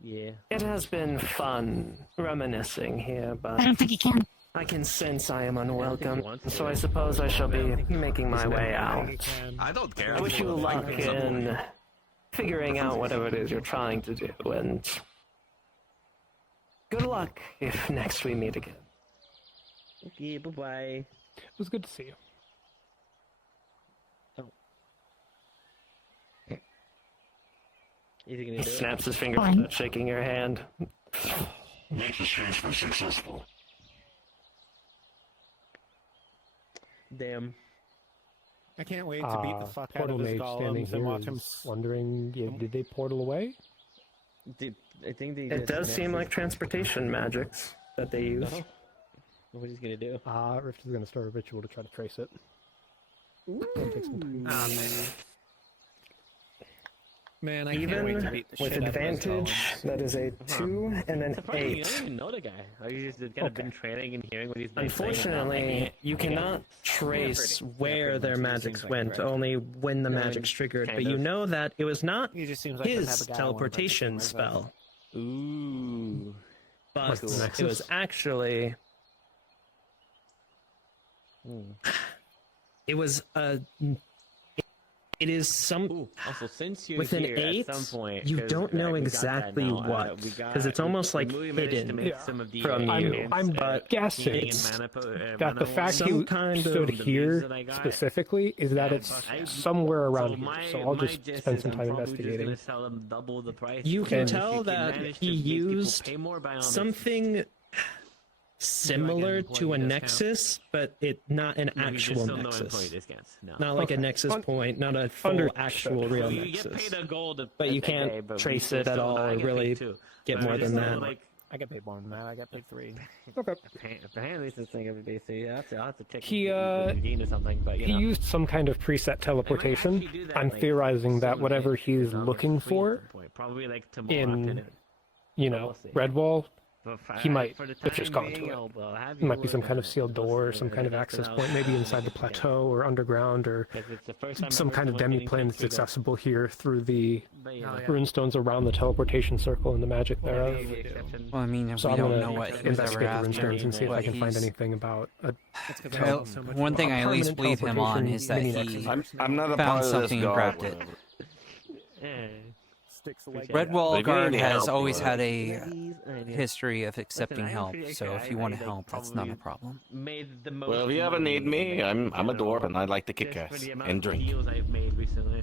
Yeah. it has been fun reminiscing here, but I don't think he can. I can sense I am he unwelcome, wants to so do I it. suppose I shall be making my way out. I don't care. I wish you luck in figuring out whatever it is you're trying to do, and good luck if next we meet again. Okay, bye-bye. It was good to see you. Is he gonna He do it? snaps his fingers, Fine. shaking your hand. Nexus transfer successful. Damn. I can't wait to beat the fuck out Portal of his Mage standing golems and here watch him. is wondering, did they portal away? I think they. It does seem like transportation magics that they use. No. What he's gonna do? Rift is going to start a ritual to try to trace it. It'll take some time. Ah, man, I can't Even wait to beat the with shit out of his advantage, golems. that is a 2 and an Surprising, 8. you don't even know the guy. You just kind of been training and hearing what he's been Unfortunately, saying. you cannot trace where their magics went, only when the magic's triggered. But you know that it was not He just seems like the type his of guy I wanna teleportation practice my spell, Ooh. but Cool. it was actually. It was a. It is some. Also, since you're with an here 8, at some point, you 'cause, don't know we got that exactly now, what, we got- because it's almost like we managed to hidden make some of the, from you. I'm but guessing it's that the fact some you kind stood of here that I got. specifically is that it's somewhere around here. So I'll just gist spend is some I'm time probably just investigating. gonna sell them double the price. You can And if tell you that manage he to make people used pay more by all this- something similar to a nexus, but it not an No, you just actual still no employee nexus. discounts. No. Not like a nexus point, not a full actual real So you get nexus. paid a gold But you a day, can't but we trace still it at still- all I or get really paid too. get But more I'm than just that. Like, I get paid more than that. I get paid 3. Okay. apparently this thing every day, so you have to check He, Eugene or something. But you He know. used some kind of preset teleportation. I'm theorizing that whatever he's looking for Probably like tomorrow in, afternoon. Redwall, But he might for the have just time gone to being, it. I'll have It you might be some work kind on of it. sealed door or some kind of That's access what point, maybe inside the plateau or underground or It's the first time some ever kind of someone's getting demi-plane that's paid $3. accessible here through the But, you know, runestones around the teleportation circle and the magic thereof. Well, I mean, if So we I'm don't gonna know what he's ever investigate the after, runestones and see if I what can find he's- anything about a Well, one thing I at least believe him on is that he I'm not a part found of this something and guard. grabbed it. Well, Red Wall need Guard has help, always but- had a history of accepting help, so if you want to help, that's not a problem. Made the most Well, if you ever need me, I'm a dwarf and I like to kick just for ass the amount and of drink. deals I've made recently.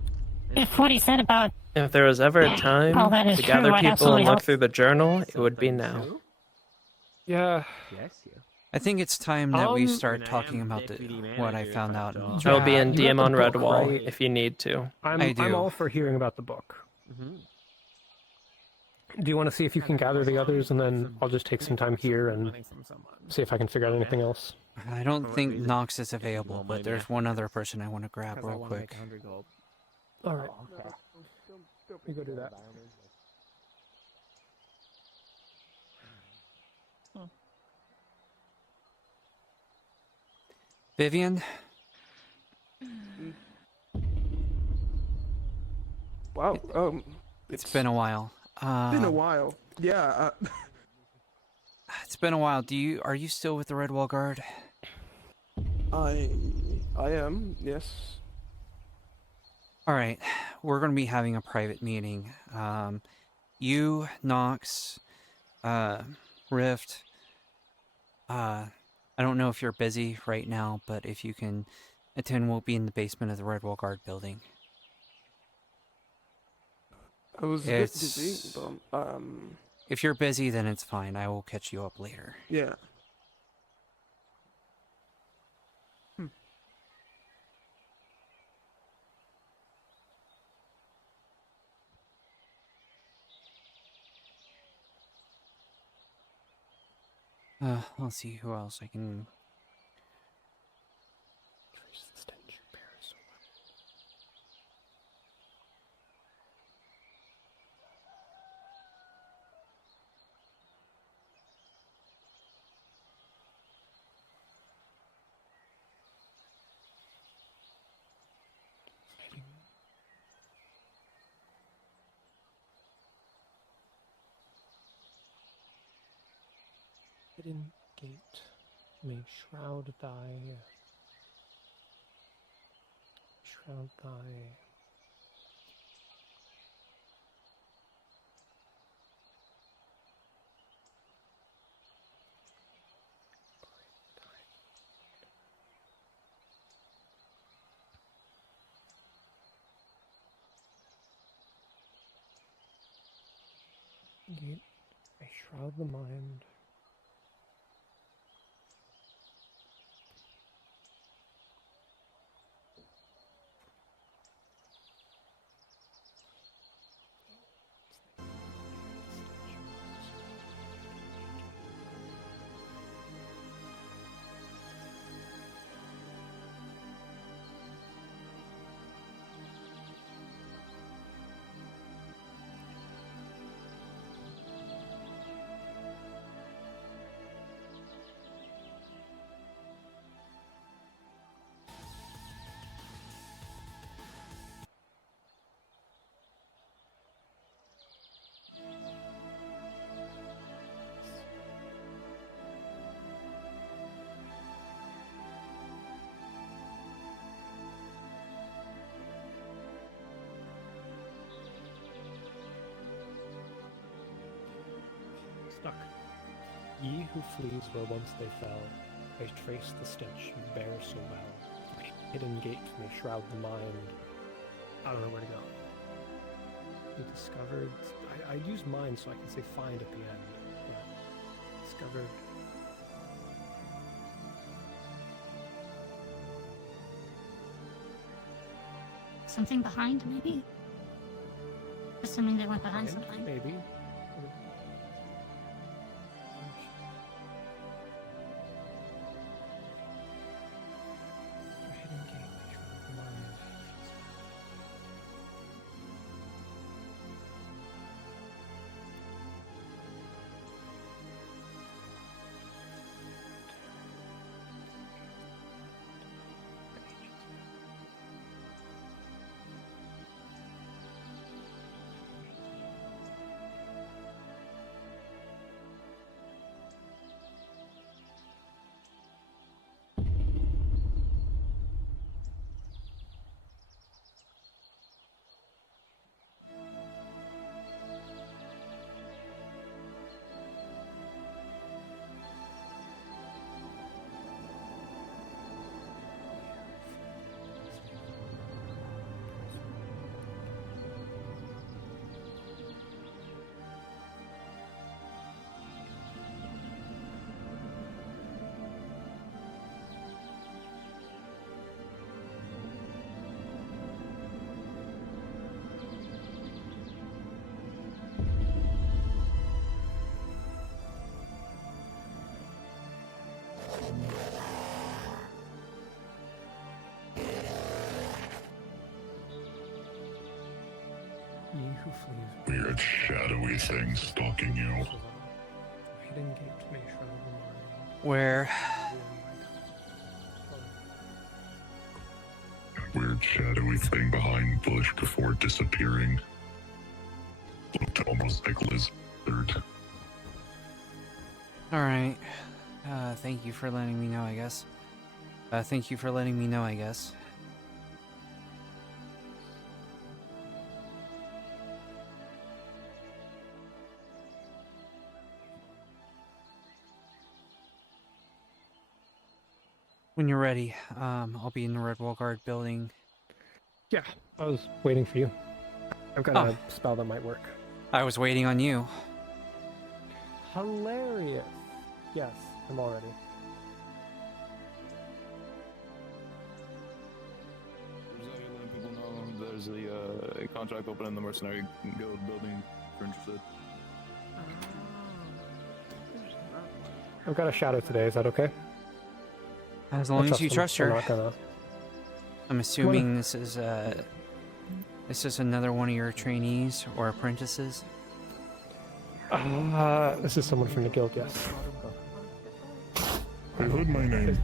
If what he said about If there was ever a time Oh, that is to true, gather I'd people absolutely and look help. through the journal, it would be now. Yeah. Yes, I think it's time that we Um, start talking about what I found out. in I will be in you got DM the on book, Redwall right? if you need to. I'm I do. all for hearing about the book. Mm-hmm. Do you want to see if you can gather the others, and then I'll just take some time here and see if I can figure out anything else? I don't think Nox is available, but there's one other person I want to grab Because I real want to quick. make 100 gold. All right. You go do that. Vivian, Wow. it's been a while. Been a while. Yeah. It's been a while. Are you still with the Red Wall Guard? I am. Yes. All right, we're going to be having a private meeting. You, Nox, Rift. I don't know if you're busy right now, but if you can attend, we'll be in the basement of the Red Wall Guard building. I was a bit busy, but If you're busy, then it's fine. I will catch you up later. yeah. Let's see who else I can. Hidden gate may shroud thy. Shroud thy. Gate I shroud the mind. Stuck. Ye who flees where once they fell, I trace the stench you bear so well. Hidden gates may shroud the mind. I don't know where to go. You discovered... I'd use mine so I can say find at the end. Yeah. Discovered... Something behind, maybe? Assuming they went behind something. Maybe. Weird shadowy thing stalking you. Hidden gates may shroud the mind. Where? Weird shadowy thing behind bush before disappearing. Looked almost like lizard. Alright. Thank you for letting me know, I guess. Thank you for letting me know, I guess. When you're ready, I'll be in the Red Wall Guard building. Yeah, I was waiting for you. I've got a spell that might work. I was waiting on you. Hilarious. Yes, I'm all ready. People know there's a contract open in the Mercenary Guild building if you're interested. I've got a shadow today, is that okay? As long as you trust her. I'm not gonna... I'm assuming this is another one of your trainees or apprentices. This is someone from the guild, yes. I heard my name.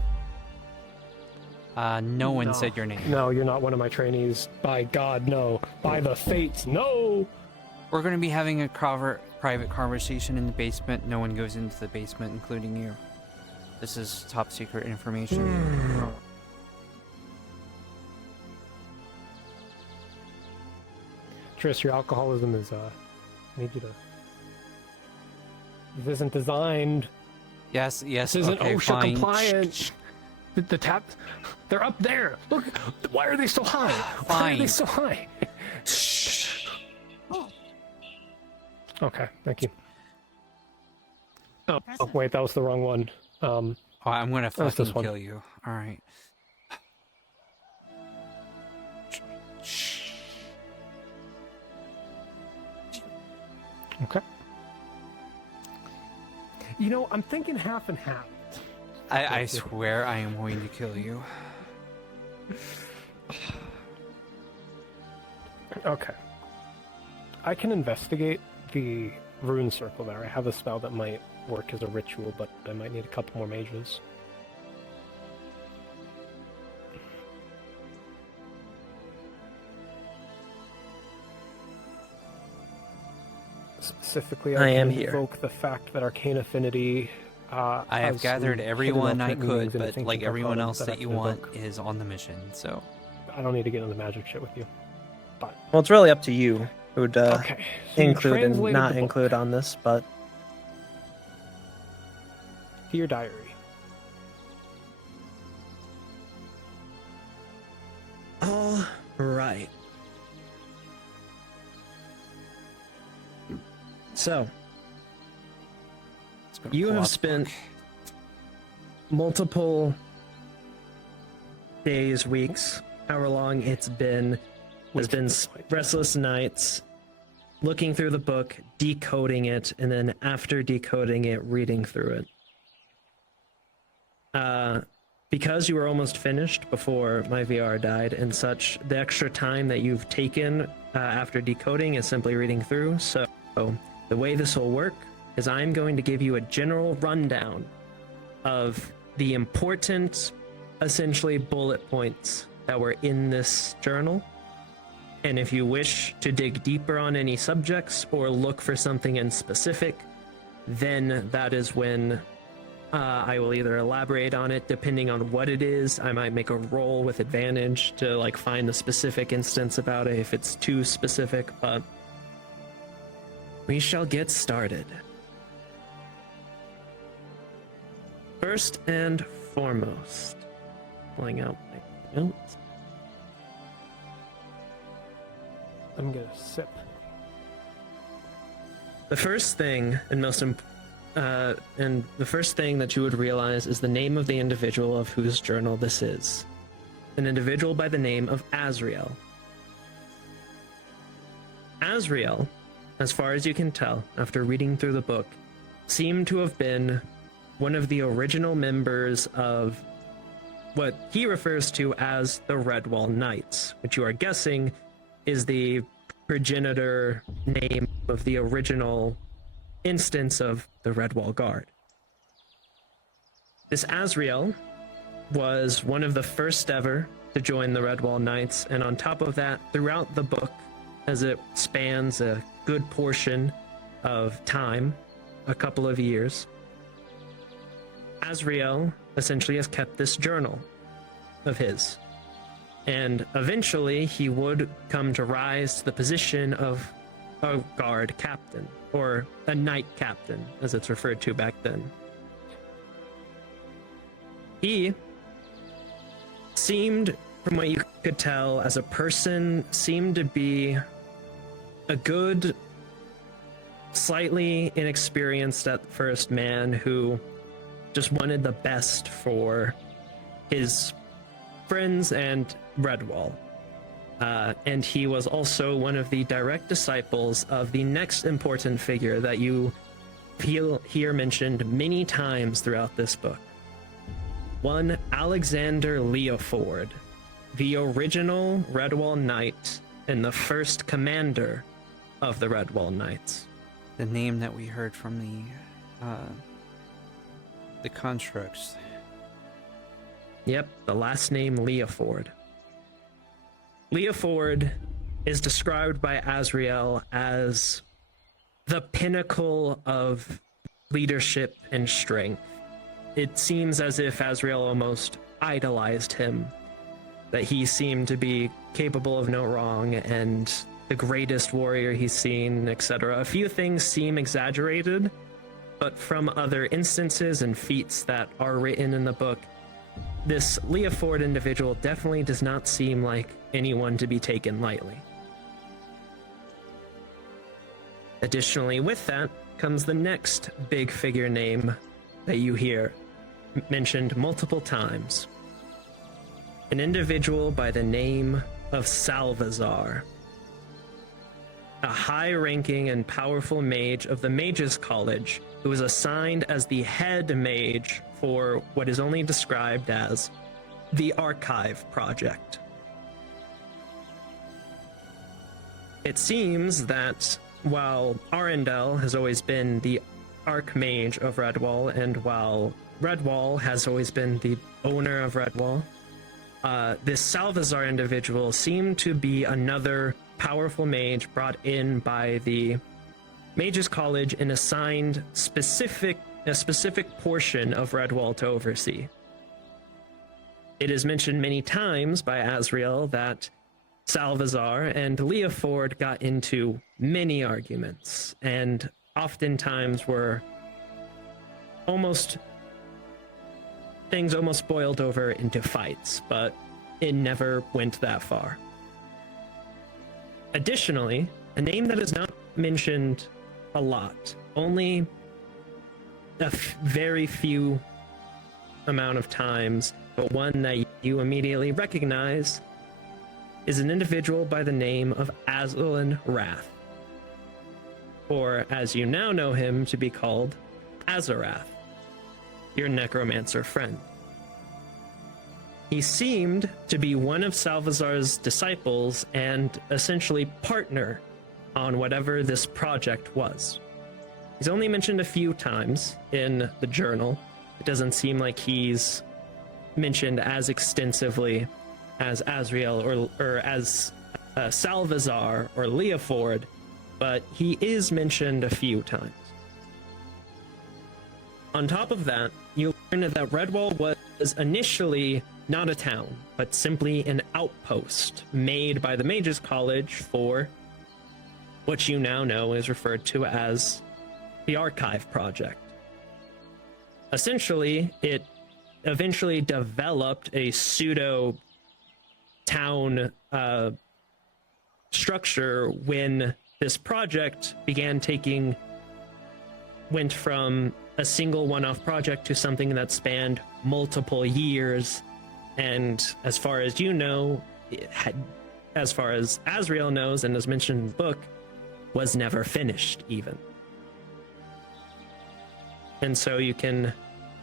No one said your name. No, you're not one of my trainees. By God, no. By the fates, no! We're going to be having a private conversation in the basement. No one goes into the basement, including you. This is top secret information. Tris, your alcoholism is, I need you to... This isn't designed... Yes, This isn't okay, OSHA fine. compliant. The tap... They're up there! Look! Why are they so high? Why are they so high? Shh. Okay, thank you. Oh, wait, that was the wrong one. Oh, I'm gonna that's this fucking one. kill you. All right. Okay. You know, I'm thinking half and half. I swear I am going to kill you. Okay. I can investigate the rune circle there. I have a spell that might work as a ritual, but I might need a couple more mages. Specifically, I am can here. invoke the fact that Arcane Affinity. I have has gathered some everyone hidden I alternate meanings could, in but Think like Think everyone Arcanum else I that you can want invoke. is on the mission. So I don't need to get into magic shit with you. But Well, it's really up to you who'd okay, so you include and translated not the book. include on this, but Dear Diary. all right. So, you have spent multiple days, weeks, however long it's been, has been restless nights, looking through the book, decoding it, and then after decoding it, reading through it. Because you were almost finished before my VR died and such, the extra time that you've taken after decoding is simply reading through. So the way this will work is I'm going to give you a general rundown of the important, essentially, bullet points that were in this journal. And if you wish to dig deeper on any subjects or look for something in specific, then that is when I will either elaborate on it depending on what it is. I might make a roll with advantage to like find the specific instance about it if it's too specific, but we shall get started. First and foremost, pulling out my notes. I'm gonna sip. The first thing and the first thing that you would realize is the name of the individual of whose journal this is. An individual by the name of Azriel. Azriel, as far as you can tell after reading through the book, seemed to have been one of the original members of what he refers to as the Redwall Knights, which you are guessing is the progenitor name of the original instance of the Redwall Guard. This Azriel was one of the first ever to join the Redwall Knights, and on top of that, throughout the book, as it spans a good portion of time, a couple of years, Azriel essentially has kept this journal of his. And eventually he would come to rise to the position of a guard captain, or a knight captain, as it's referred to back then. He seemed, from what you could tell as a person, seemed to be a good, slightly inexperienced at first man who just wanted the best for his friends and Redwall. And he was also one of the direct disciples of the next important figure that you hear mentioned many times throughout this book. One Alexander Leoford, the original Redwall Knight and the first commander of the Redwall Knights. the name that we heard from the constructs. Yep, the last name Leoford. Leoford is described by Azriel as the pinnacle of leadership and strength. It seems as if Azriel almost idolized him, that he seemed to be capable of no wrong and the greatest warrior he's seen, etc. A few things seem exaggerated, but from other instances and feats that are written in the book, this Leoford individual definitely does not seem like anyone to be taken lightly. Additionally, with that comes the next big figure name that you hear mentioned multiple times. An individual by the name of Salvazar. A high-ranking and powerful mage of the Mages College who was assigned as the head mage for what is only described as the Archive Project. It seems that while Arundel has always been the Archmage of Redwall, and while Redwall has always been the owner of Redwall, this Salvazar individual seemed to be another powerful mage brought in by the Mages College and assigned a specific portion of Redwall to oversee. It is mentioned many times by Azrael that Salvazar and Leoford got into many arguments, and oftentimes were things almost boiled over into fights, but it never went that far. Additionally, a name that is not mentioned a lot, only a very few amount of times, but one that you immediately recognize, is an individual by the name of Azlan Wrath, or as you now know him to be called, Azarath, your necromancer friend. He seemed to be one of Salvazar's disciples and essentially partner on whatever this project was. He's only mentioned a few times in the journal. It doesn't seem like he's mentioned as extensively as Azrael or as Salvazar or Leoford, but he is mentioned a few times. On top of that, you learn that Redwall was initially not a town, but simply an outpost made by the Mages College for what you now know is referred to as the Archive Project. Essentially, it eventually developed a pseudo town structure when this project went from a single one-off project to something that spanned multiple years, and as far as you know, as far as Azrael knows and as mentioned in the book, was never finished even. And so you can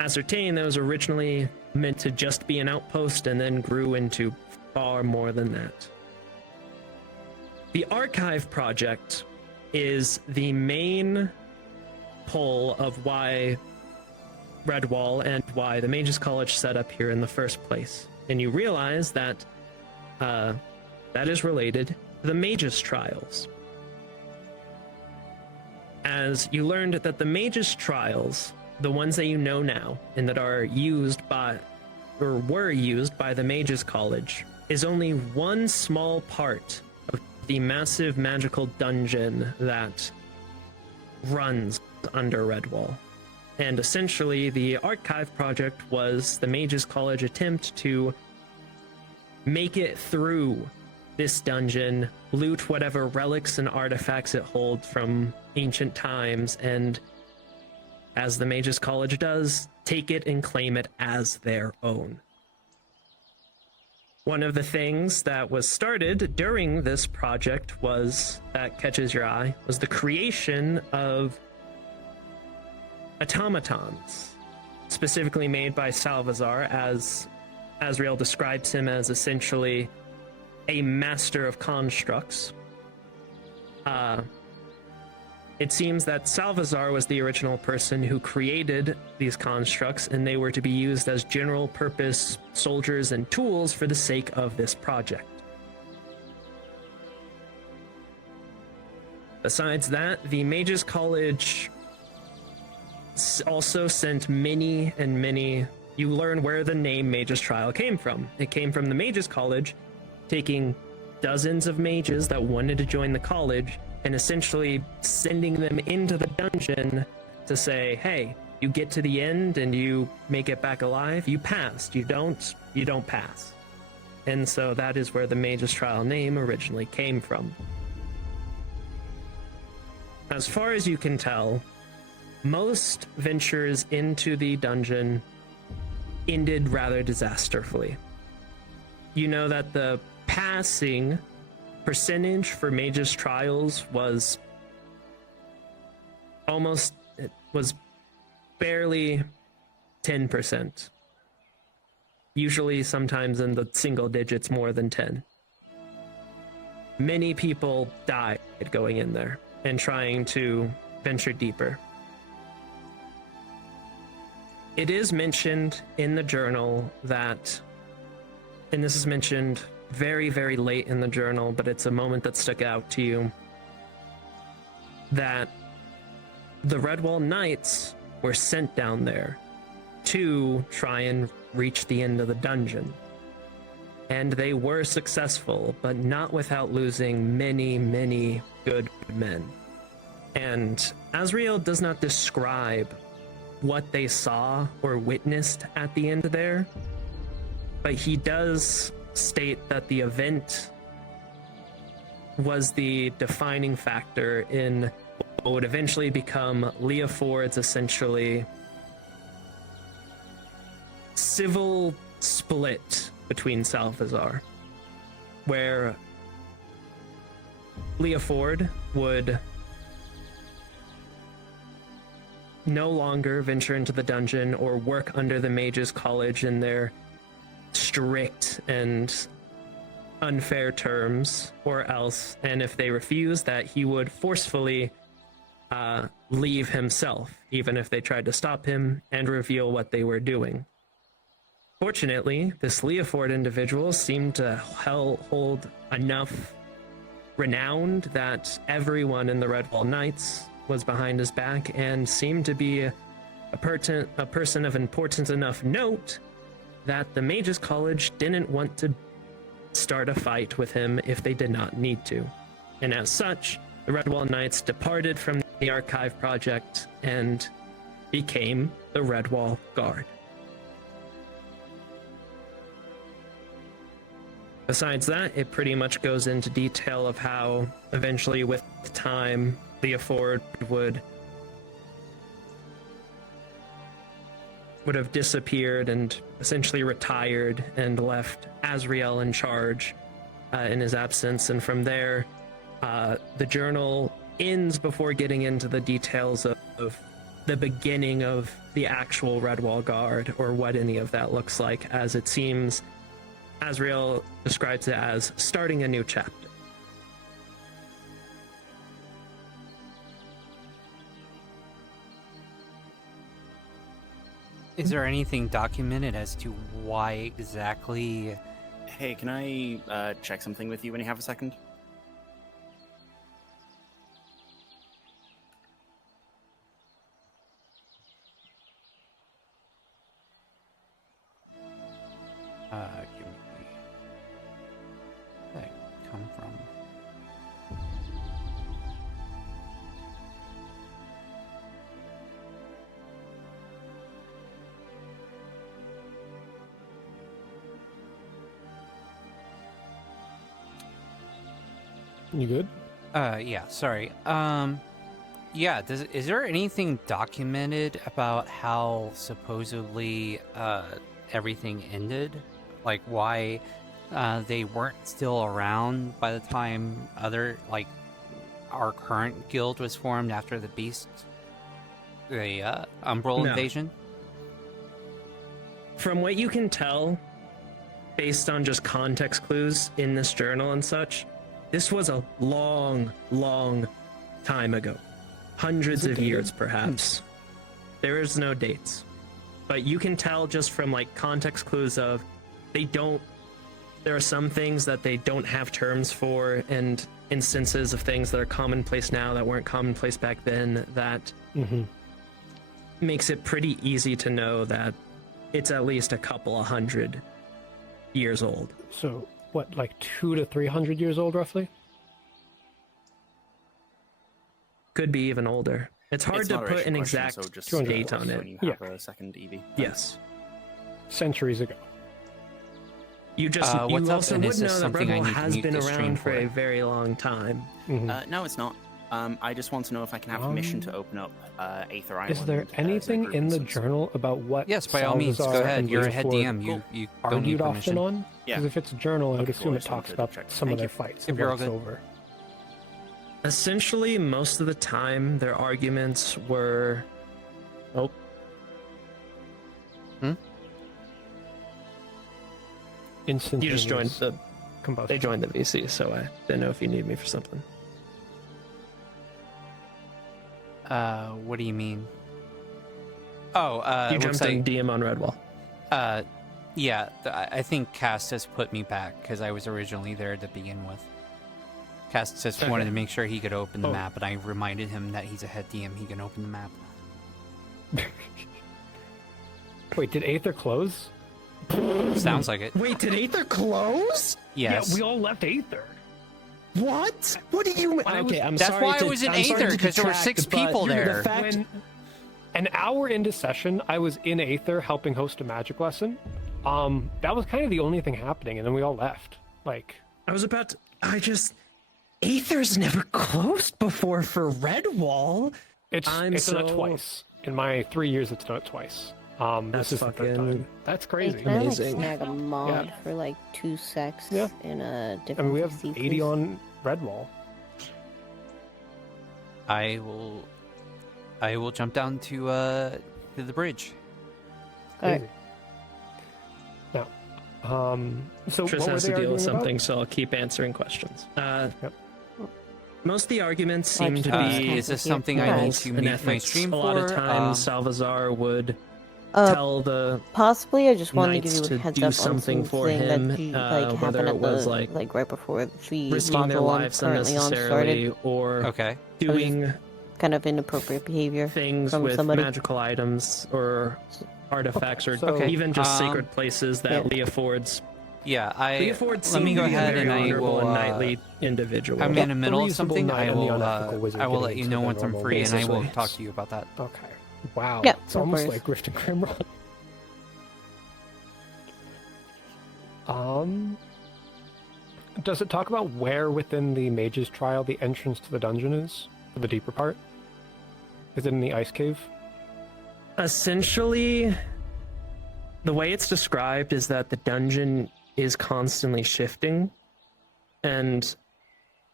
ascertain that it was originally meant to just be an outpost and then grew into far more than that. The Archive Project is the main pull of why Redwall and why the Mages College set up here in the first place. And you realize that that is related to the Mages Trials. As you learned that the Mages Trials, the ones that you know now and that are used by or were used by the Mages College, is only one small part of the massive magical dungeon that runs under Redwall. And essentially, the Archive Project was the Mages College attempt to make it through this dungeon, loot whatever relics and artifacts it holds from ancient times, and as the Mages College does, take it and claim it as their own. One of the things that was started during this project that catches your eye, was the creation of automatons, specifically made by Salvazar, as Azrael describes him as essentially a master of constructs. It seems that Salvazar was the original person who created these constructs, and they were to be used as general purpose soldiers and tools for the sake of this project. Besides that, the Mages College also sent many and many. You learn where the name Mages Trial came from. It came from the Mages College taking dozens of mages that wanted to join the college and essentially sending them into the dungeon to say, hey, you get to the end and you make it back alive, you passed. You don't pass. And so that is where the Mages Trial name originally came from. as far as you can tell, most ventures into the dungeon ended rather disastrously. You know that the passing percentage for Mage's Trials was barely 10%. Usually sometimes in the single digits more than 10. Many people died going in there and trying to venture deeper. It is mentioned in the journal that, and this is mentioned very, very late in the journal, but it's a moment that stuck out to you, that the Redwall Knights were sent down there to try and reach the end of the dungeon. And they were successful, but not without losing many, many good men. And Azrael does not describe what they saw or witnessed at the end there, but he does state that the event was the defining factor in what would eventually become Leah Ford's essentially civil split between Salvazar, where Leah Ford would no longer venture into the dungeon or work under the Mages College in their strict and unfair terms, or else, and if they refused that, he would forcefully leave himself, even if they tried to stop him, and reveal what they were doing. Fortunately, this Leoford individual seemed to hold enough renown that everyone in the Redwall Knights was behind his back and seemed to be a person of importance enough note that the Mages College didn't want to start a fight with him if they did not need to. And as such, the Redwall Knights departed from the Archive Project and became the Redwall Guard. Besides that, it pretty much goes into detail of how eventually with time, Leoford would have disappeared and essentially retired and left Azrael in charge in his absence. And from there, the journal ends before getting into the details of the beginning of the actual Redwall Guard, or what any of that looks like, as it seems Azrael describes it as starting a new chapter. Is there anything documented as to why exactly? Hey, can I check something with you when you have a second? Give me. Where did that come from? You good? Yeah, sorry. Yeah, is there anything documented about how supposedly everything ended? Like why they weren't still around by the time our current guild was formed after the Beast, the Umbral invasion? From what you can tell, based on just context clues in this journal and such, this was a long, long time ago. Hundreds of years, perhaps. There is no dates. But you can tell just from context clues of there are some things that they don't have terms for, and instances of things that are commonplace now that weren't commonplace back then, that makes it pretty easy to know that it's at least a couple of 100 years old. So, what, 200 to 300 years old, roughly? Could be even older. It's hard to put an exact date on it. When you have a second, Evie. Yes. Centuries ago. You also would know that Redwall has been around for a very long time. No, it's not. I just want to know if I can have permission to open up Aether Island. Is there anything in the journal about what? Yes, by all means, go Salazar ahead. and You're a head Leoford DM. You don't need argued often permission. on? Yeah. Because if it's a journal, I would Okay, assume cool. I it just talks wanted to about check. some of Thank their you. fights. Yep, and you're what all it's good. over. Essentially, most of the time, their arguments were. Oh. Instantaneous. You just joined the. combustion. They joined the VC, so I didn't know if you need me for something. What do you mean? Oh, You it looks jumped in like, DM on Redwall. yeah, I think Cast has put me back because I was originally there to begin with. Cast just wanted to make sure he could open the map, and I reminded him that he's a head DM, he can open the map. Wait, did Aether close? Sounds like it. Wait, did Aether close? Yes. Yeah, we all left Aether. What? What do you mean? Okay, I'm That's sorry. why I was in Aether, because there were 6 people there. When an hour into session, I was in Aether helping host a magic lesson. That was kind of the only thing happening, and then we all left. Like, I was about to. Aether's never closed before for Redwall. It's done it twice. In my 3 years, it's done it twice. This is the third time. That's crazy. Can I like snag a mod for like 2 secs in a different I mean, we have PC, 80 please? on Redwall. I will jump down to the bridge. Alright. Now, so Triss what were has they to deal with arguing something, about? so I'll keep answering questions. Most of the arguments seem to be. Is this something I need to in meet my ethics. stream A lot of for? times, Salazar would tell the Possibly, I just wanted to give knights you a to heads do up something on for something him, that like whether happened it at was the, like right before the risking their module I'm lives currently on unnecessarily, started. or doing Kind of inappropriate behavior things from with somebody. magical items or artifacts, or even just sacred places that Leoford's. Yeah, Leoford let me go ahead and I will. and knightly individual. I'm in the middle of something. knight I and the will. unethical wizard I will getting let you into know the once I'm normal free, and I will basis. talk to you about that. Okay. Wow. Yeah, It's no almost worries. like Rift and Grimrod. Does it talk about where within the Mage's Trial the entrance to the dungeon is? For the deeper part? Is it in the ice cave? Essentially, the way it's described is that the dungeon is constantly shifting, and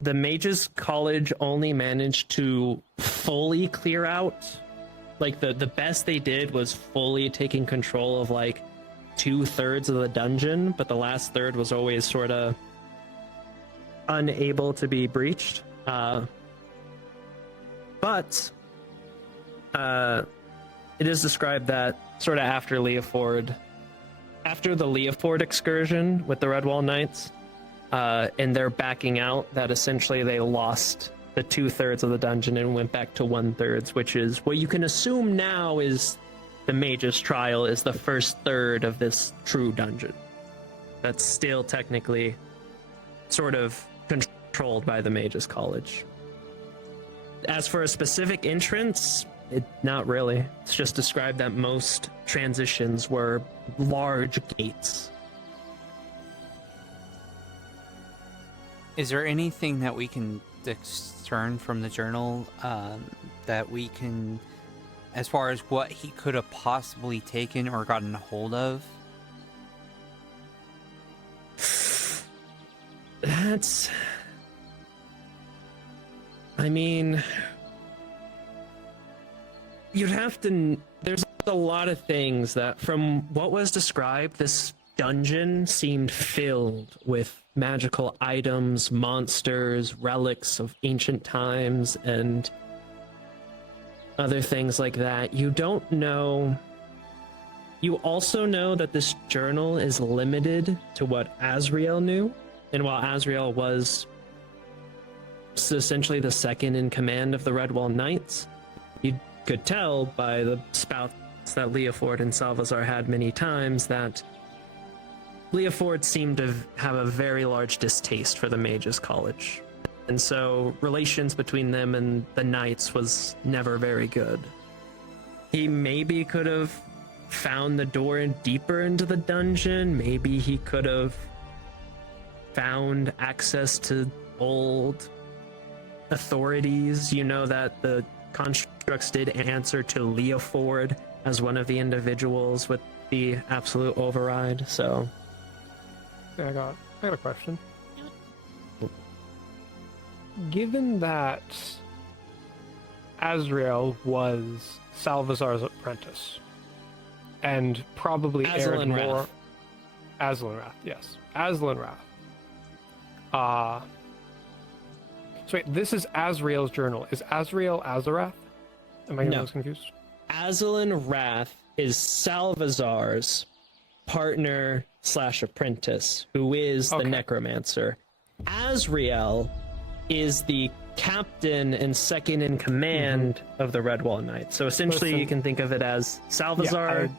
the Mages College only managed to fully clear out. Like, the best they did was fully taking control of, like, 2/3 of the dungeon, but the last third was always sort of unable to be breached. But it is described that sort of after the Leoford excursion with the Redwall Knights, and they're backing out, that essentially they lost the 2/3 of the dungeon and went back to 1/3, which is what you can assume now is the Mage's Trial is the first third of this true dungeon. That's still technically sort of controlled by the Mage's College. As for a specific entrance, not really. It's just described that most transitions were large gates. Is there anything that we can discern from the journal that we can, as far as what he could have possibly taken or gotten a hold of? That's... I mean... You'd have to... There's a lot of things that, from what was described, this dungeon seemed filled with magical items, monsters, relics of ancient times, and other things like that. You don't know... You also know that this journal is limited to what Azrael knew, and while Azrael was essentially the second in command of the Redwall Knights, you could tell by the spouts that Leoford and Salazar had many times that Leoford seemed to have a very large distaste for the Mages College. And so relations between them and the Knights was never very good. He maybe could have found the door deeper into the dungeon. Maybe he could have found access to old authorities. You know that the constructs did answer to Leoford as one of the individuals with the absolute override, so... Yeah, I got a question. Given that Azrael was Salvazar's apprentice, and probably aired Aslan more... Wrath. Aslan Wrath, yes. Aslan Wrath. So wait, this is Azrael's journal. Is Azrael Azarath? Am I getting those confused? Aslan Wrath is Salvazar's partner / apprentice, who is the necromancer. Azrael is the captain and second in command of the Redwall Knights. So essentially, Listen, you can think of it as Salvazar,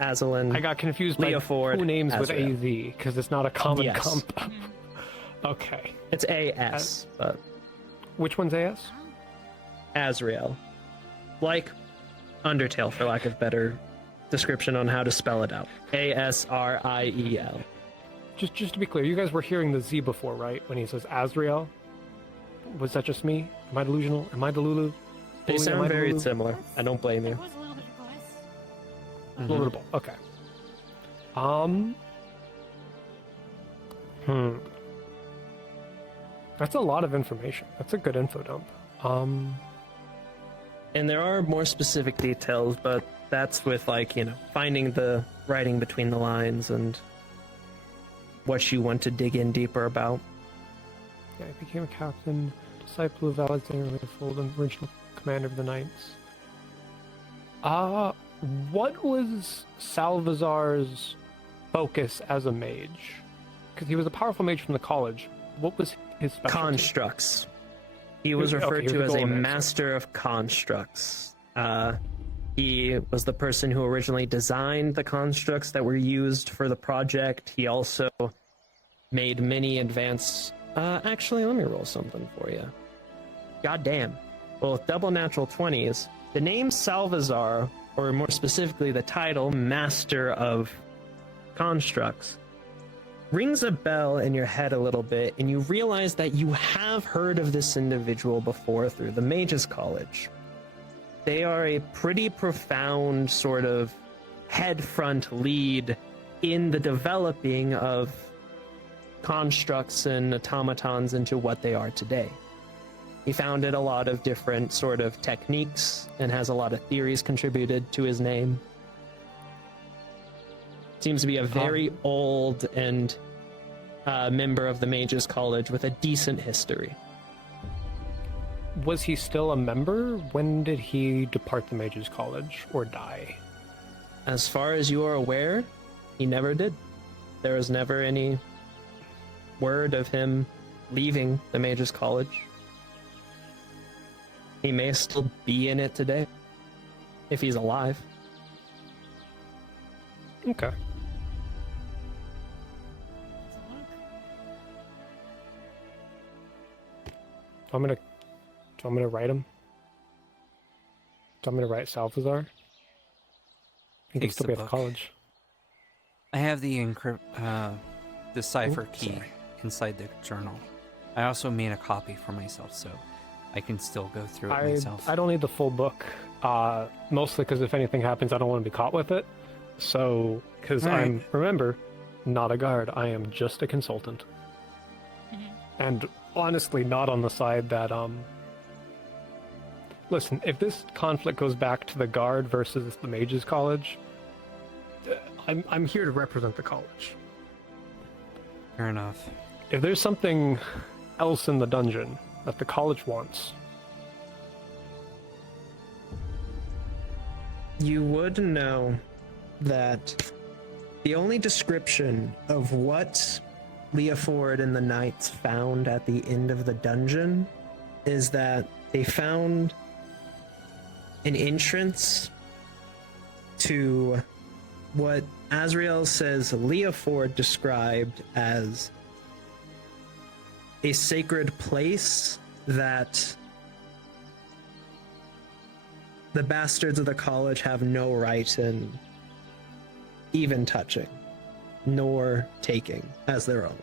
Aslan. I got confused by Leoford, two names Azrael. with AZ because it's not a common Yes. comp. Okay. It's AS, but which one's AS? Azrael. Like Undertale, for lack of better description on how to spell it out. ASRIEL. Just to be clear, you guys were hearing the Z before, right? When he says Azrael. Was that just me? Am I delusional? Am I Delulu? They Am sound I very Delulu? similar. I don't blame you. A little bit of both. Okay. That's a lot of information. That's a good info dump. And there are more specific details, but that's with, like, you know, finding the writing between the lines and what you want to dig in deeper about. Yeah, he became a captain, disciple of Alexander Leopold, and original commander of the Knights. What was Salvazar's focus as a mage? Because he was a powerful mage from the college. What was his specialty? Constructs. He was referred to as a master of constructs. He was the person who originally designed the constructs that were used for the project. He also made many advanced... actually, let me roll something for you. God damn. Well, with double natural 20s, the name Salvazar, or more specifically the title Master of Constructs, rings a bell in your head a little bit, and you realize that you have heard of this individual before through the Mages College. They are a pretty profound sort of head front lead in the developing of constructs and automatons into what they are today. He founded a lot of different sort of techniques and has a lot of theories contributed to his name. Seems to be a very old and member of the Mages College with a decent history. Was he still a member? When did he depart the Mages College or die? As far as you are aware, he never did. There was never any word of him leaving the Mages College. He may still be in it today, if he's alive. Okay. I'm gonna write him. So I'm gonna write Salvazar. He can Takes still the be at the book. college. I have the the cipher key inside the journal. I also made a copy for myself, so I can still go through it myself. I don't need the full book, mostly because if anything happens, I don't want to be caught with it. So, because I'm, remember, not a guard. I am just a consultant. And honestly, not on the side that, listen, if this conflict goes back to the guard versus the Mages College, I'm here to represent the college. Fair enough. If there's something else in the dungeon that the college wants, You would know that the only description of what Leoford and the Knights found at the end of the dungeon is that they found an entrance to what Azrael says Leoford described as a sacred place that the bastards of the college have no right in even touching, nor taking as their own.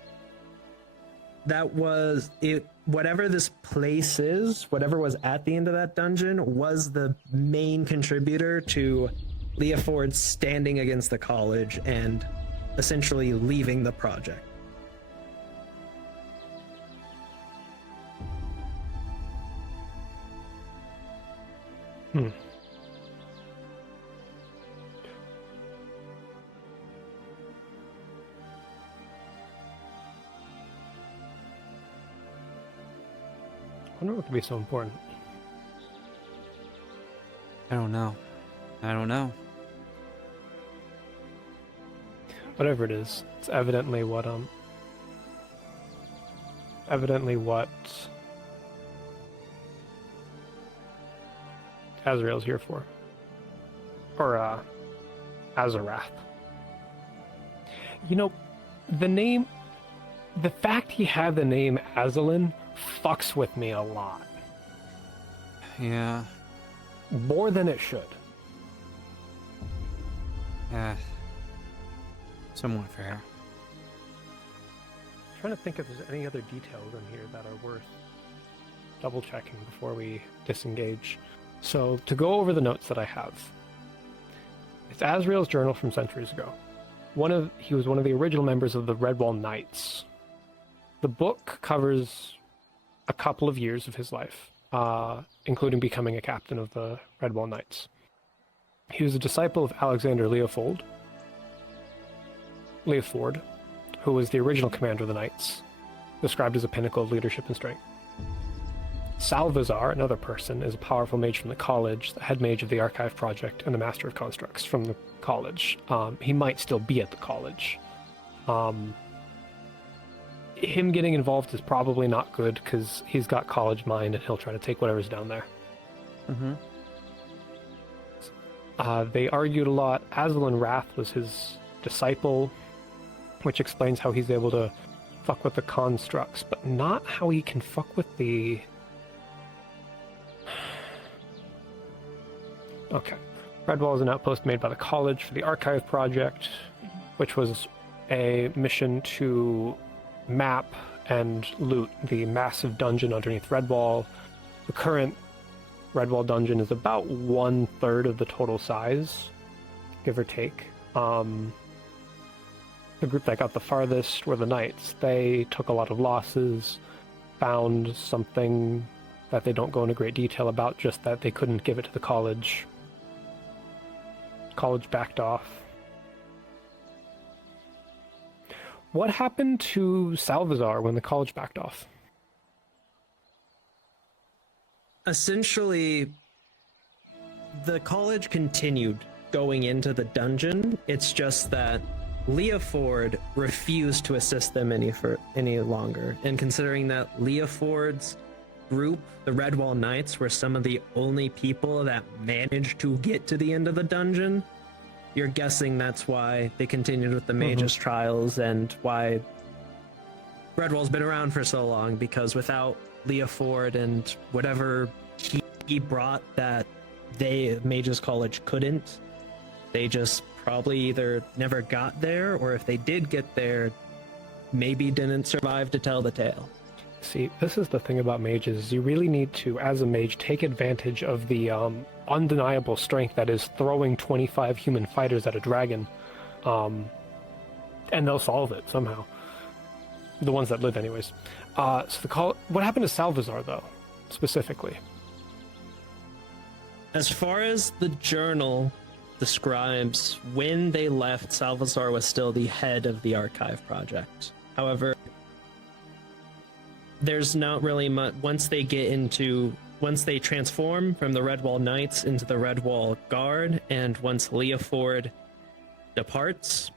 That was, it whatever this place is, whatever was at the end of that dungeon, was the main contributor to Leah Ford standing against the college and essentially leaving the project. I wonder what could be so important. I don't know. Whatever it is, it's evidently what Azrael's here for. Or Azarath. You know, the fact he had the name Azalin fucks with me a lot. Yeah. More than it should. Yeah. Somewhat fair. I'm trying to think if there's any other details in here that are worth double checking before we disengage. So, to go over the notes that I have. It's Azrael's journal from centuries ago. He was one of the original members of the Redwall Knights. The book covers a couple of years of his life, including becoming a captain of the Redwall Knights. He was a disciple of Alexander Leofold, who was the original commander of the Knights, described as a pinnacle of leadership and strength. Salvazar, another person, is a powerful mage from the college, the head mage of the Archive Project, and the Master of Constructs from the college. He might still be at the college. Him getting involved is probably not good because he's got college mind and he'll try to take whatever's down there. They argued a lot. Azalin Wrath was his disciple, which explains how he's able to fuck with the constructs, but not how he can fuck with the... Okay. Redwall is an outpost made by the college for the Archive Project, which was a mission to map and loot the massive dungeon underneath Redwall. The current Redwall dungeon is about 1/3 of the total size, give or take. The group that got the farthest were the Knights. They took a lot of losses, found something that they don't go into great detail about, just that they couldn't give it to the college. College backed off. What happened to Salvazar when the college backed off? Essentially, the college continued going into the dungeon. It's just that Leah Ford refused to assist them any longer. And considering that Leah Ford's group, the Redwall Knights, were some of the only people that managed to get to the end of the dungeon, you're guessing that's why they continued with the Mage's Trials and why Redwall's been around for so long, because without Leah Ford and whatever he brought that Mage's College couldn't, they just probably either never got there, or if they did get there, maybe didn't survive to tell the tale. See, this is the thing about mages. You really need to, as a mage, take advantage of the undeniable strength that is throwing 25 human fighters at a dragon. And they'll solve it somehow. The ones that live anyways. What happened to Salvazar, though, specifically? As far as the journal describes, when they left, Salvazar was still the head of the Archive Project. However, there's not really much. Once they transform from the Redwall Knights into the Redwall Guard, and once Leah Ford departs,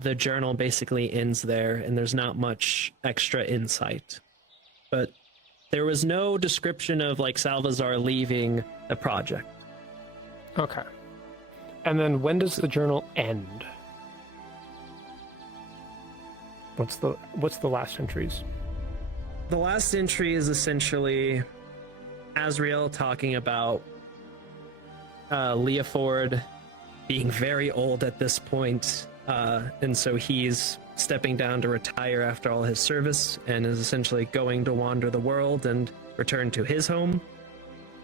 the journal basically ends there, and there's not much extra insight. But there was no description of Salvazar leaving the project. Okay. And then when does the journal end? What's the last entries? The last entry is essentially Azrael talking about Leah Ford being very old at this point, and so he's stepping down to retire after all his service and is essentially going to wander the world and return to his home.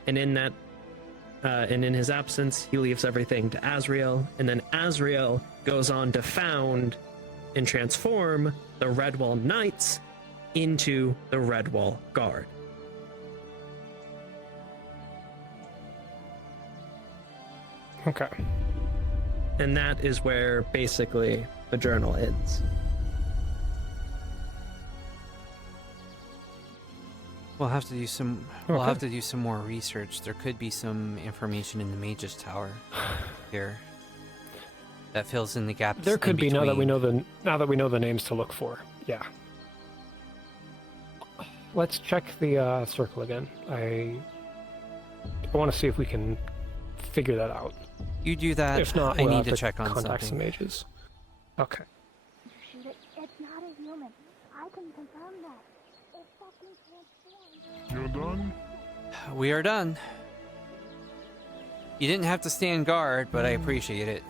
And in that, and in his absence, he leaves everything to Azrael, and then Azrael goes on to found and transform the Redwall Knights into the Redwall Guard. Okay. And that is where basically the journal ends. We'll have to do some. We'll have to do some more research. There could be some information in the Mage's Tower here that fills in the gaps. There could be between. now that we know the names to look for. Yeah. Let's check the circle again. I want to see if we can figure that out. You do that. If not, I we'll need have to check on contact something. some mages. Okay. It's not a human. I can confirm that. It fucking transformed. You're done? We are done. You didn't have to stand guard, but I appreciate it.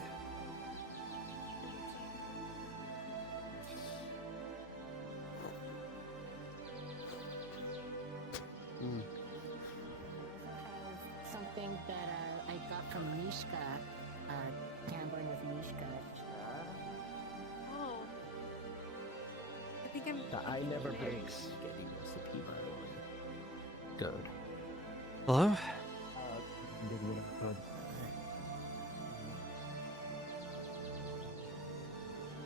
Something that I got from Mishka, gambling with Mishka. Oh. I think I'm. The eye never breaks. Getting recipe, by the way. Good. Hello?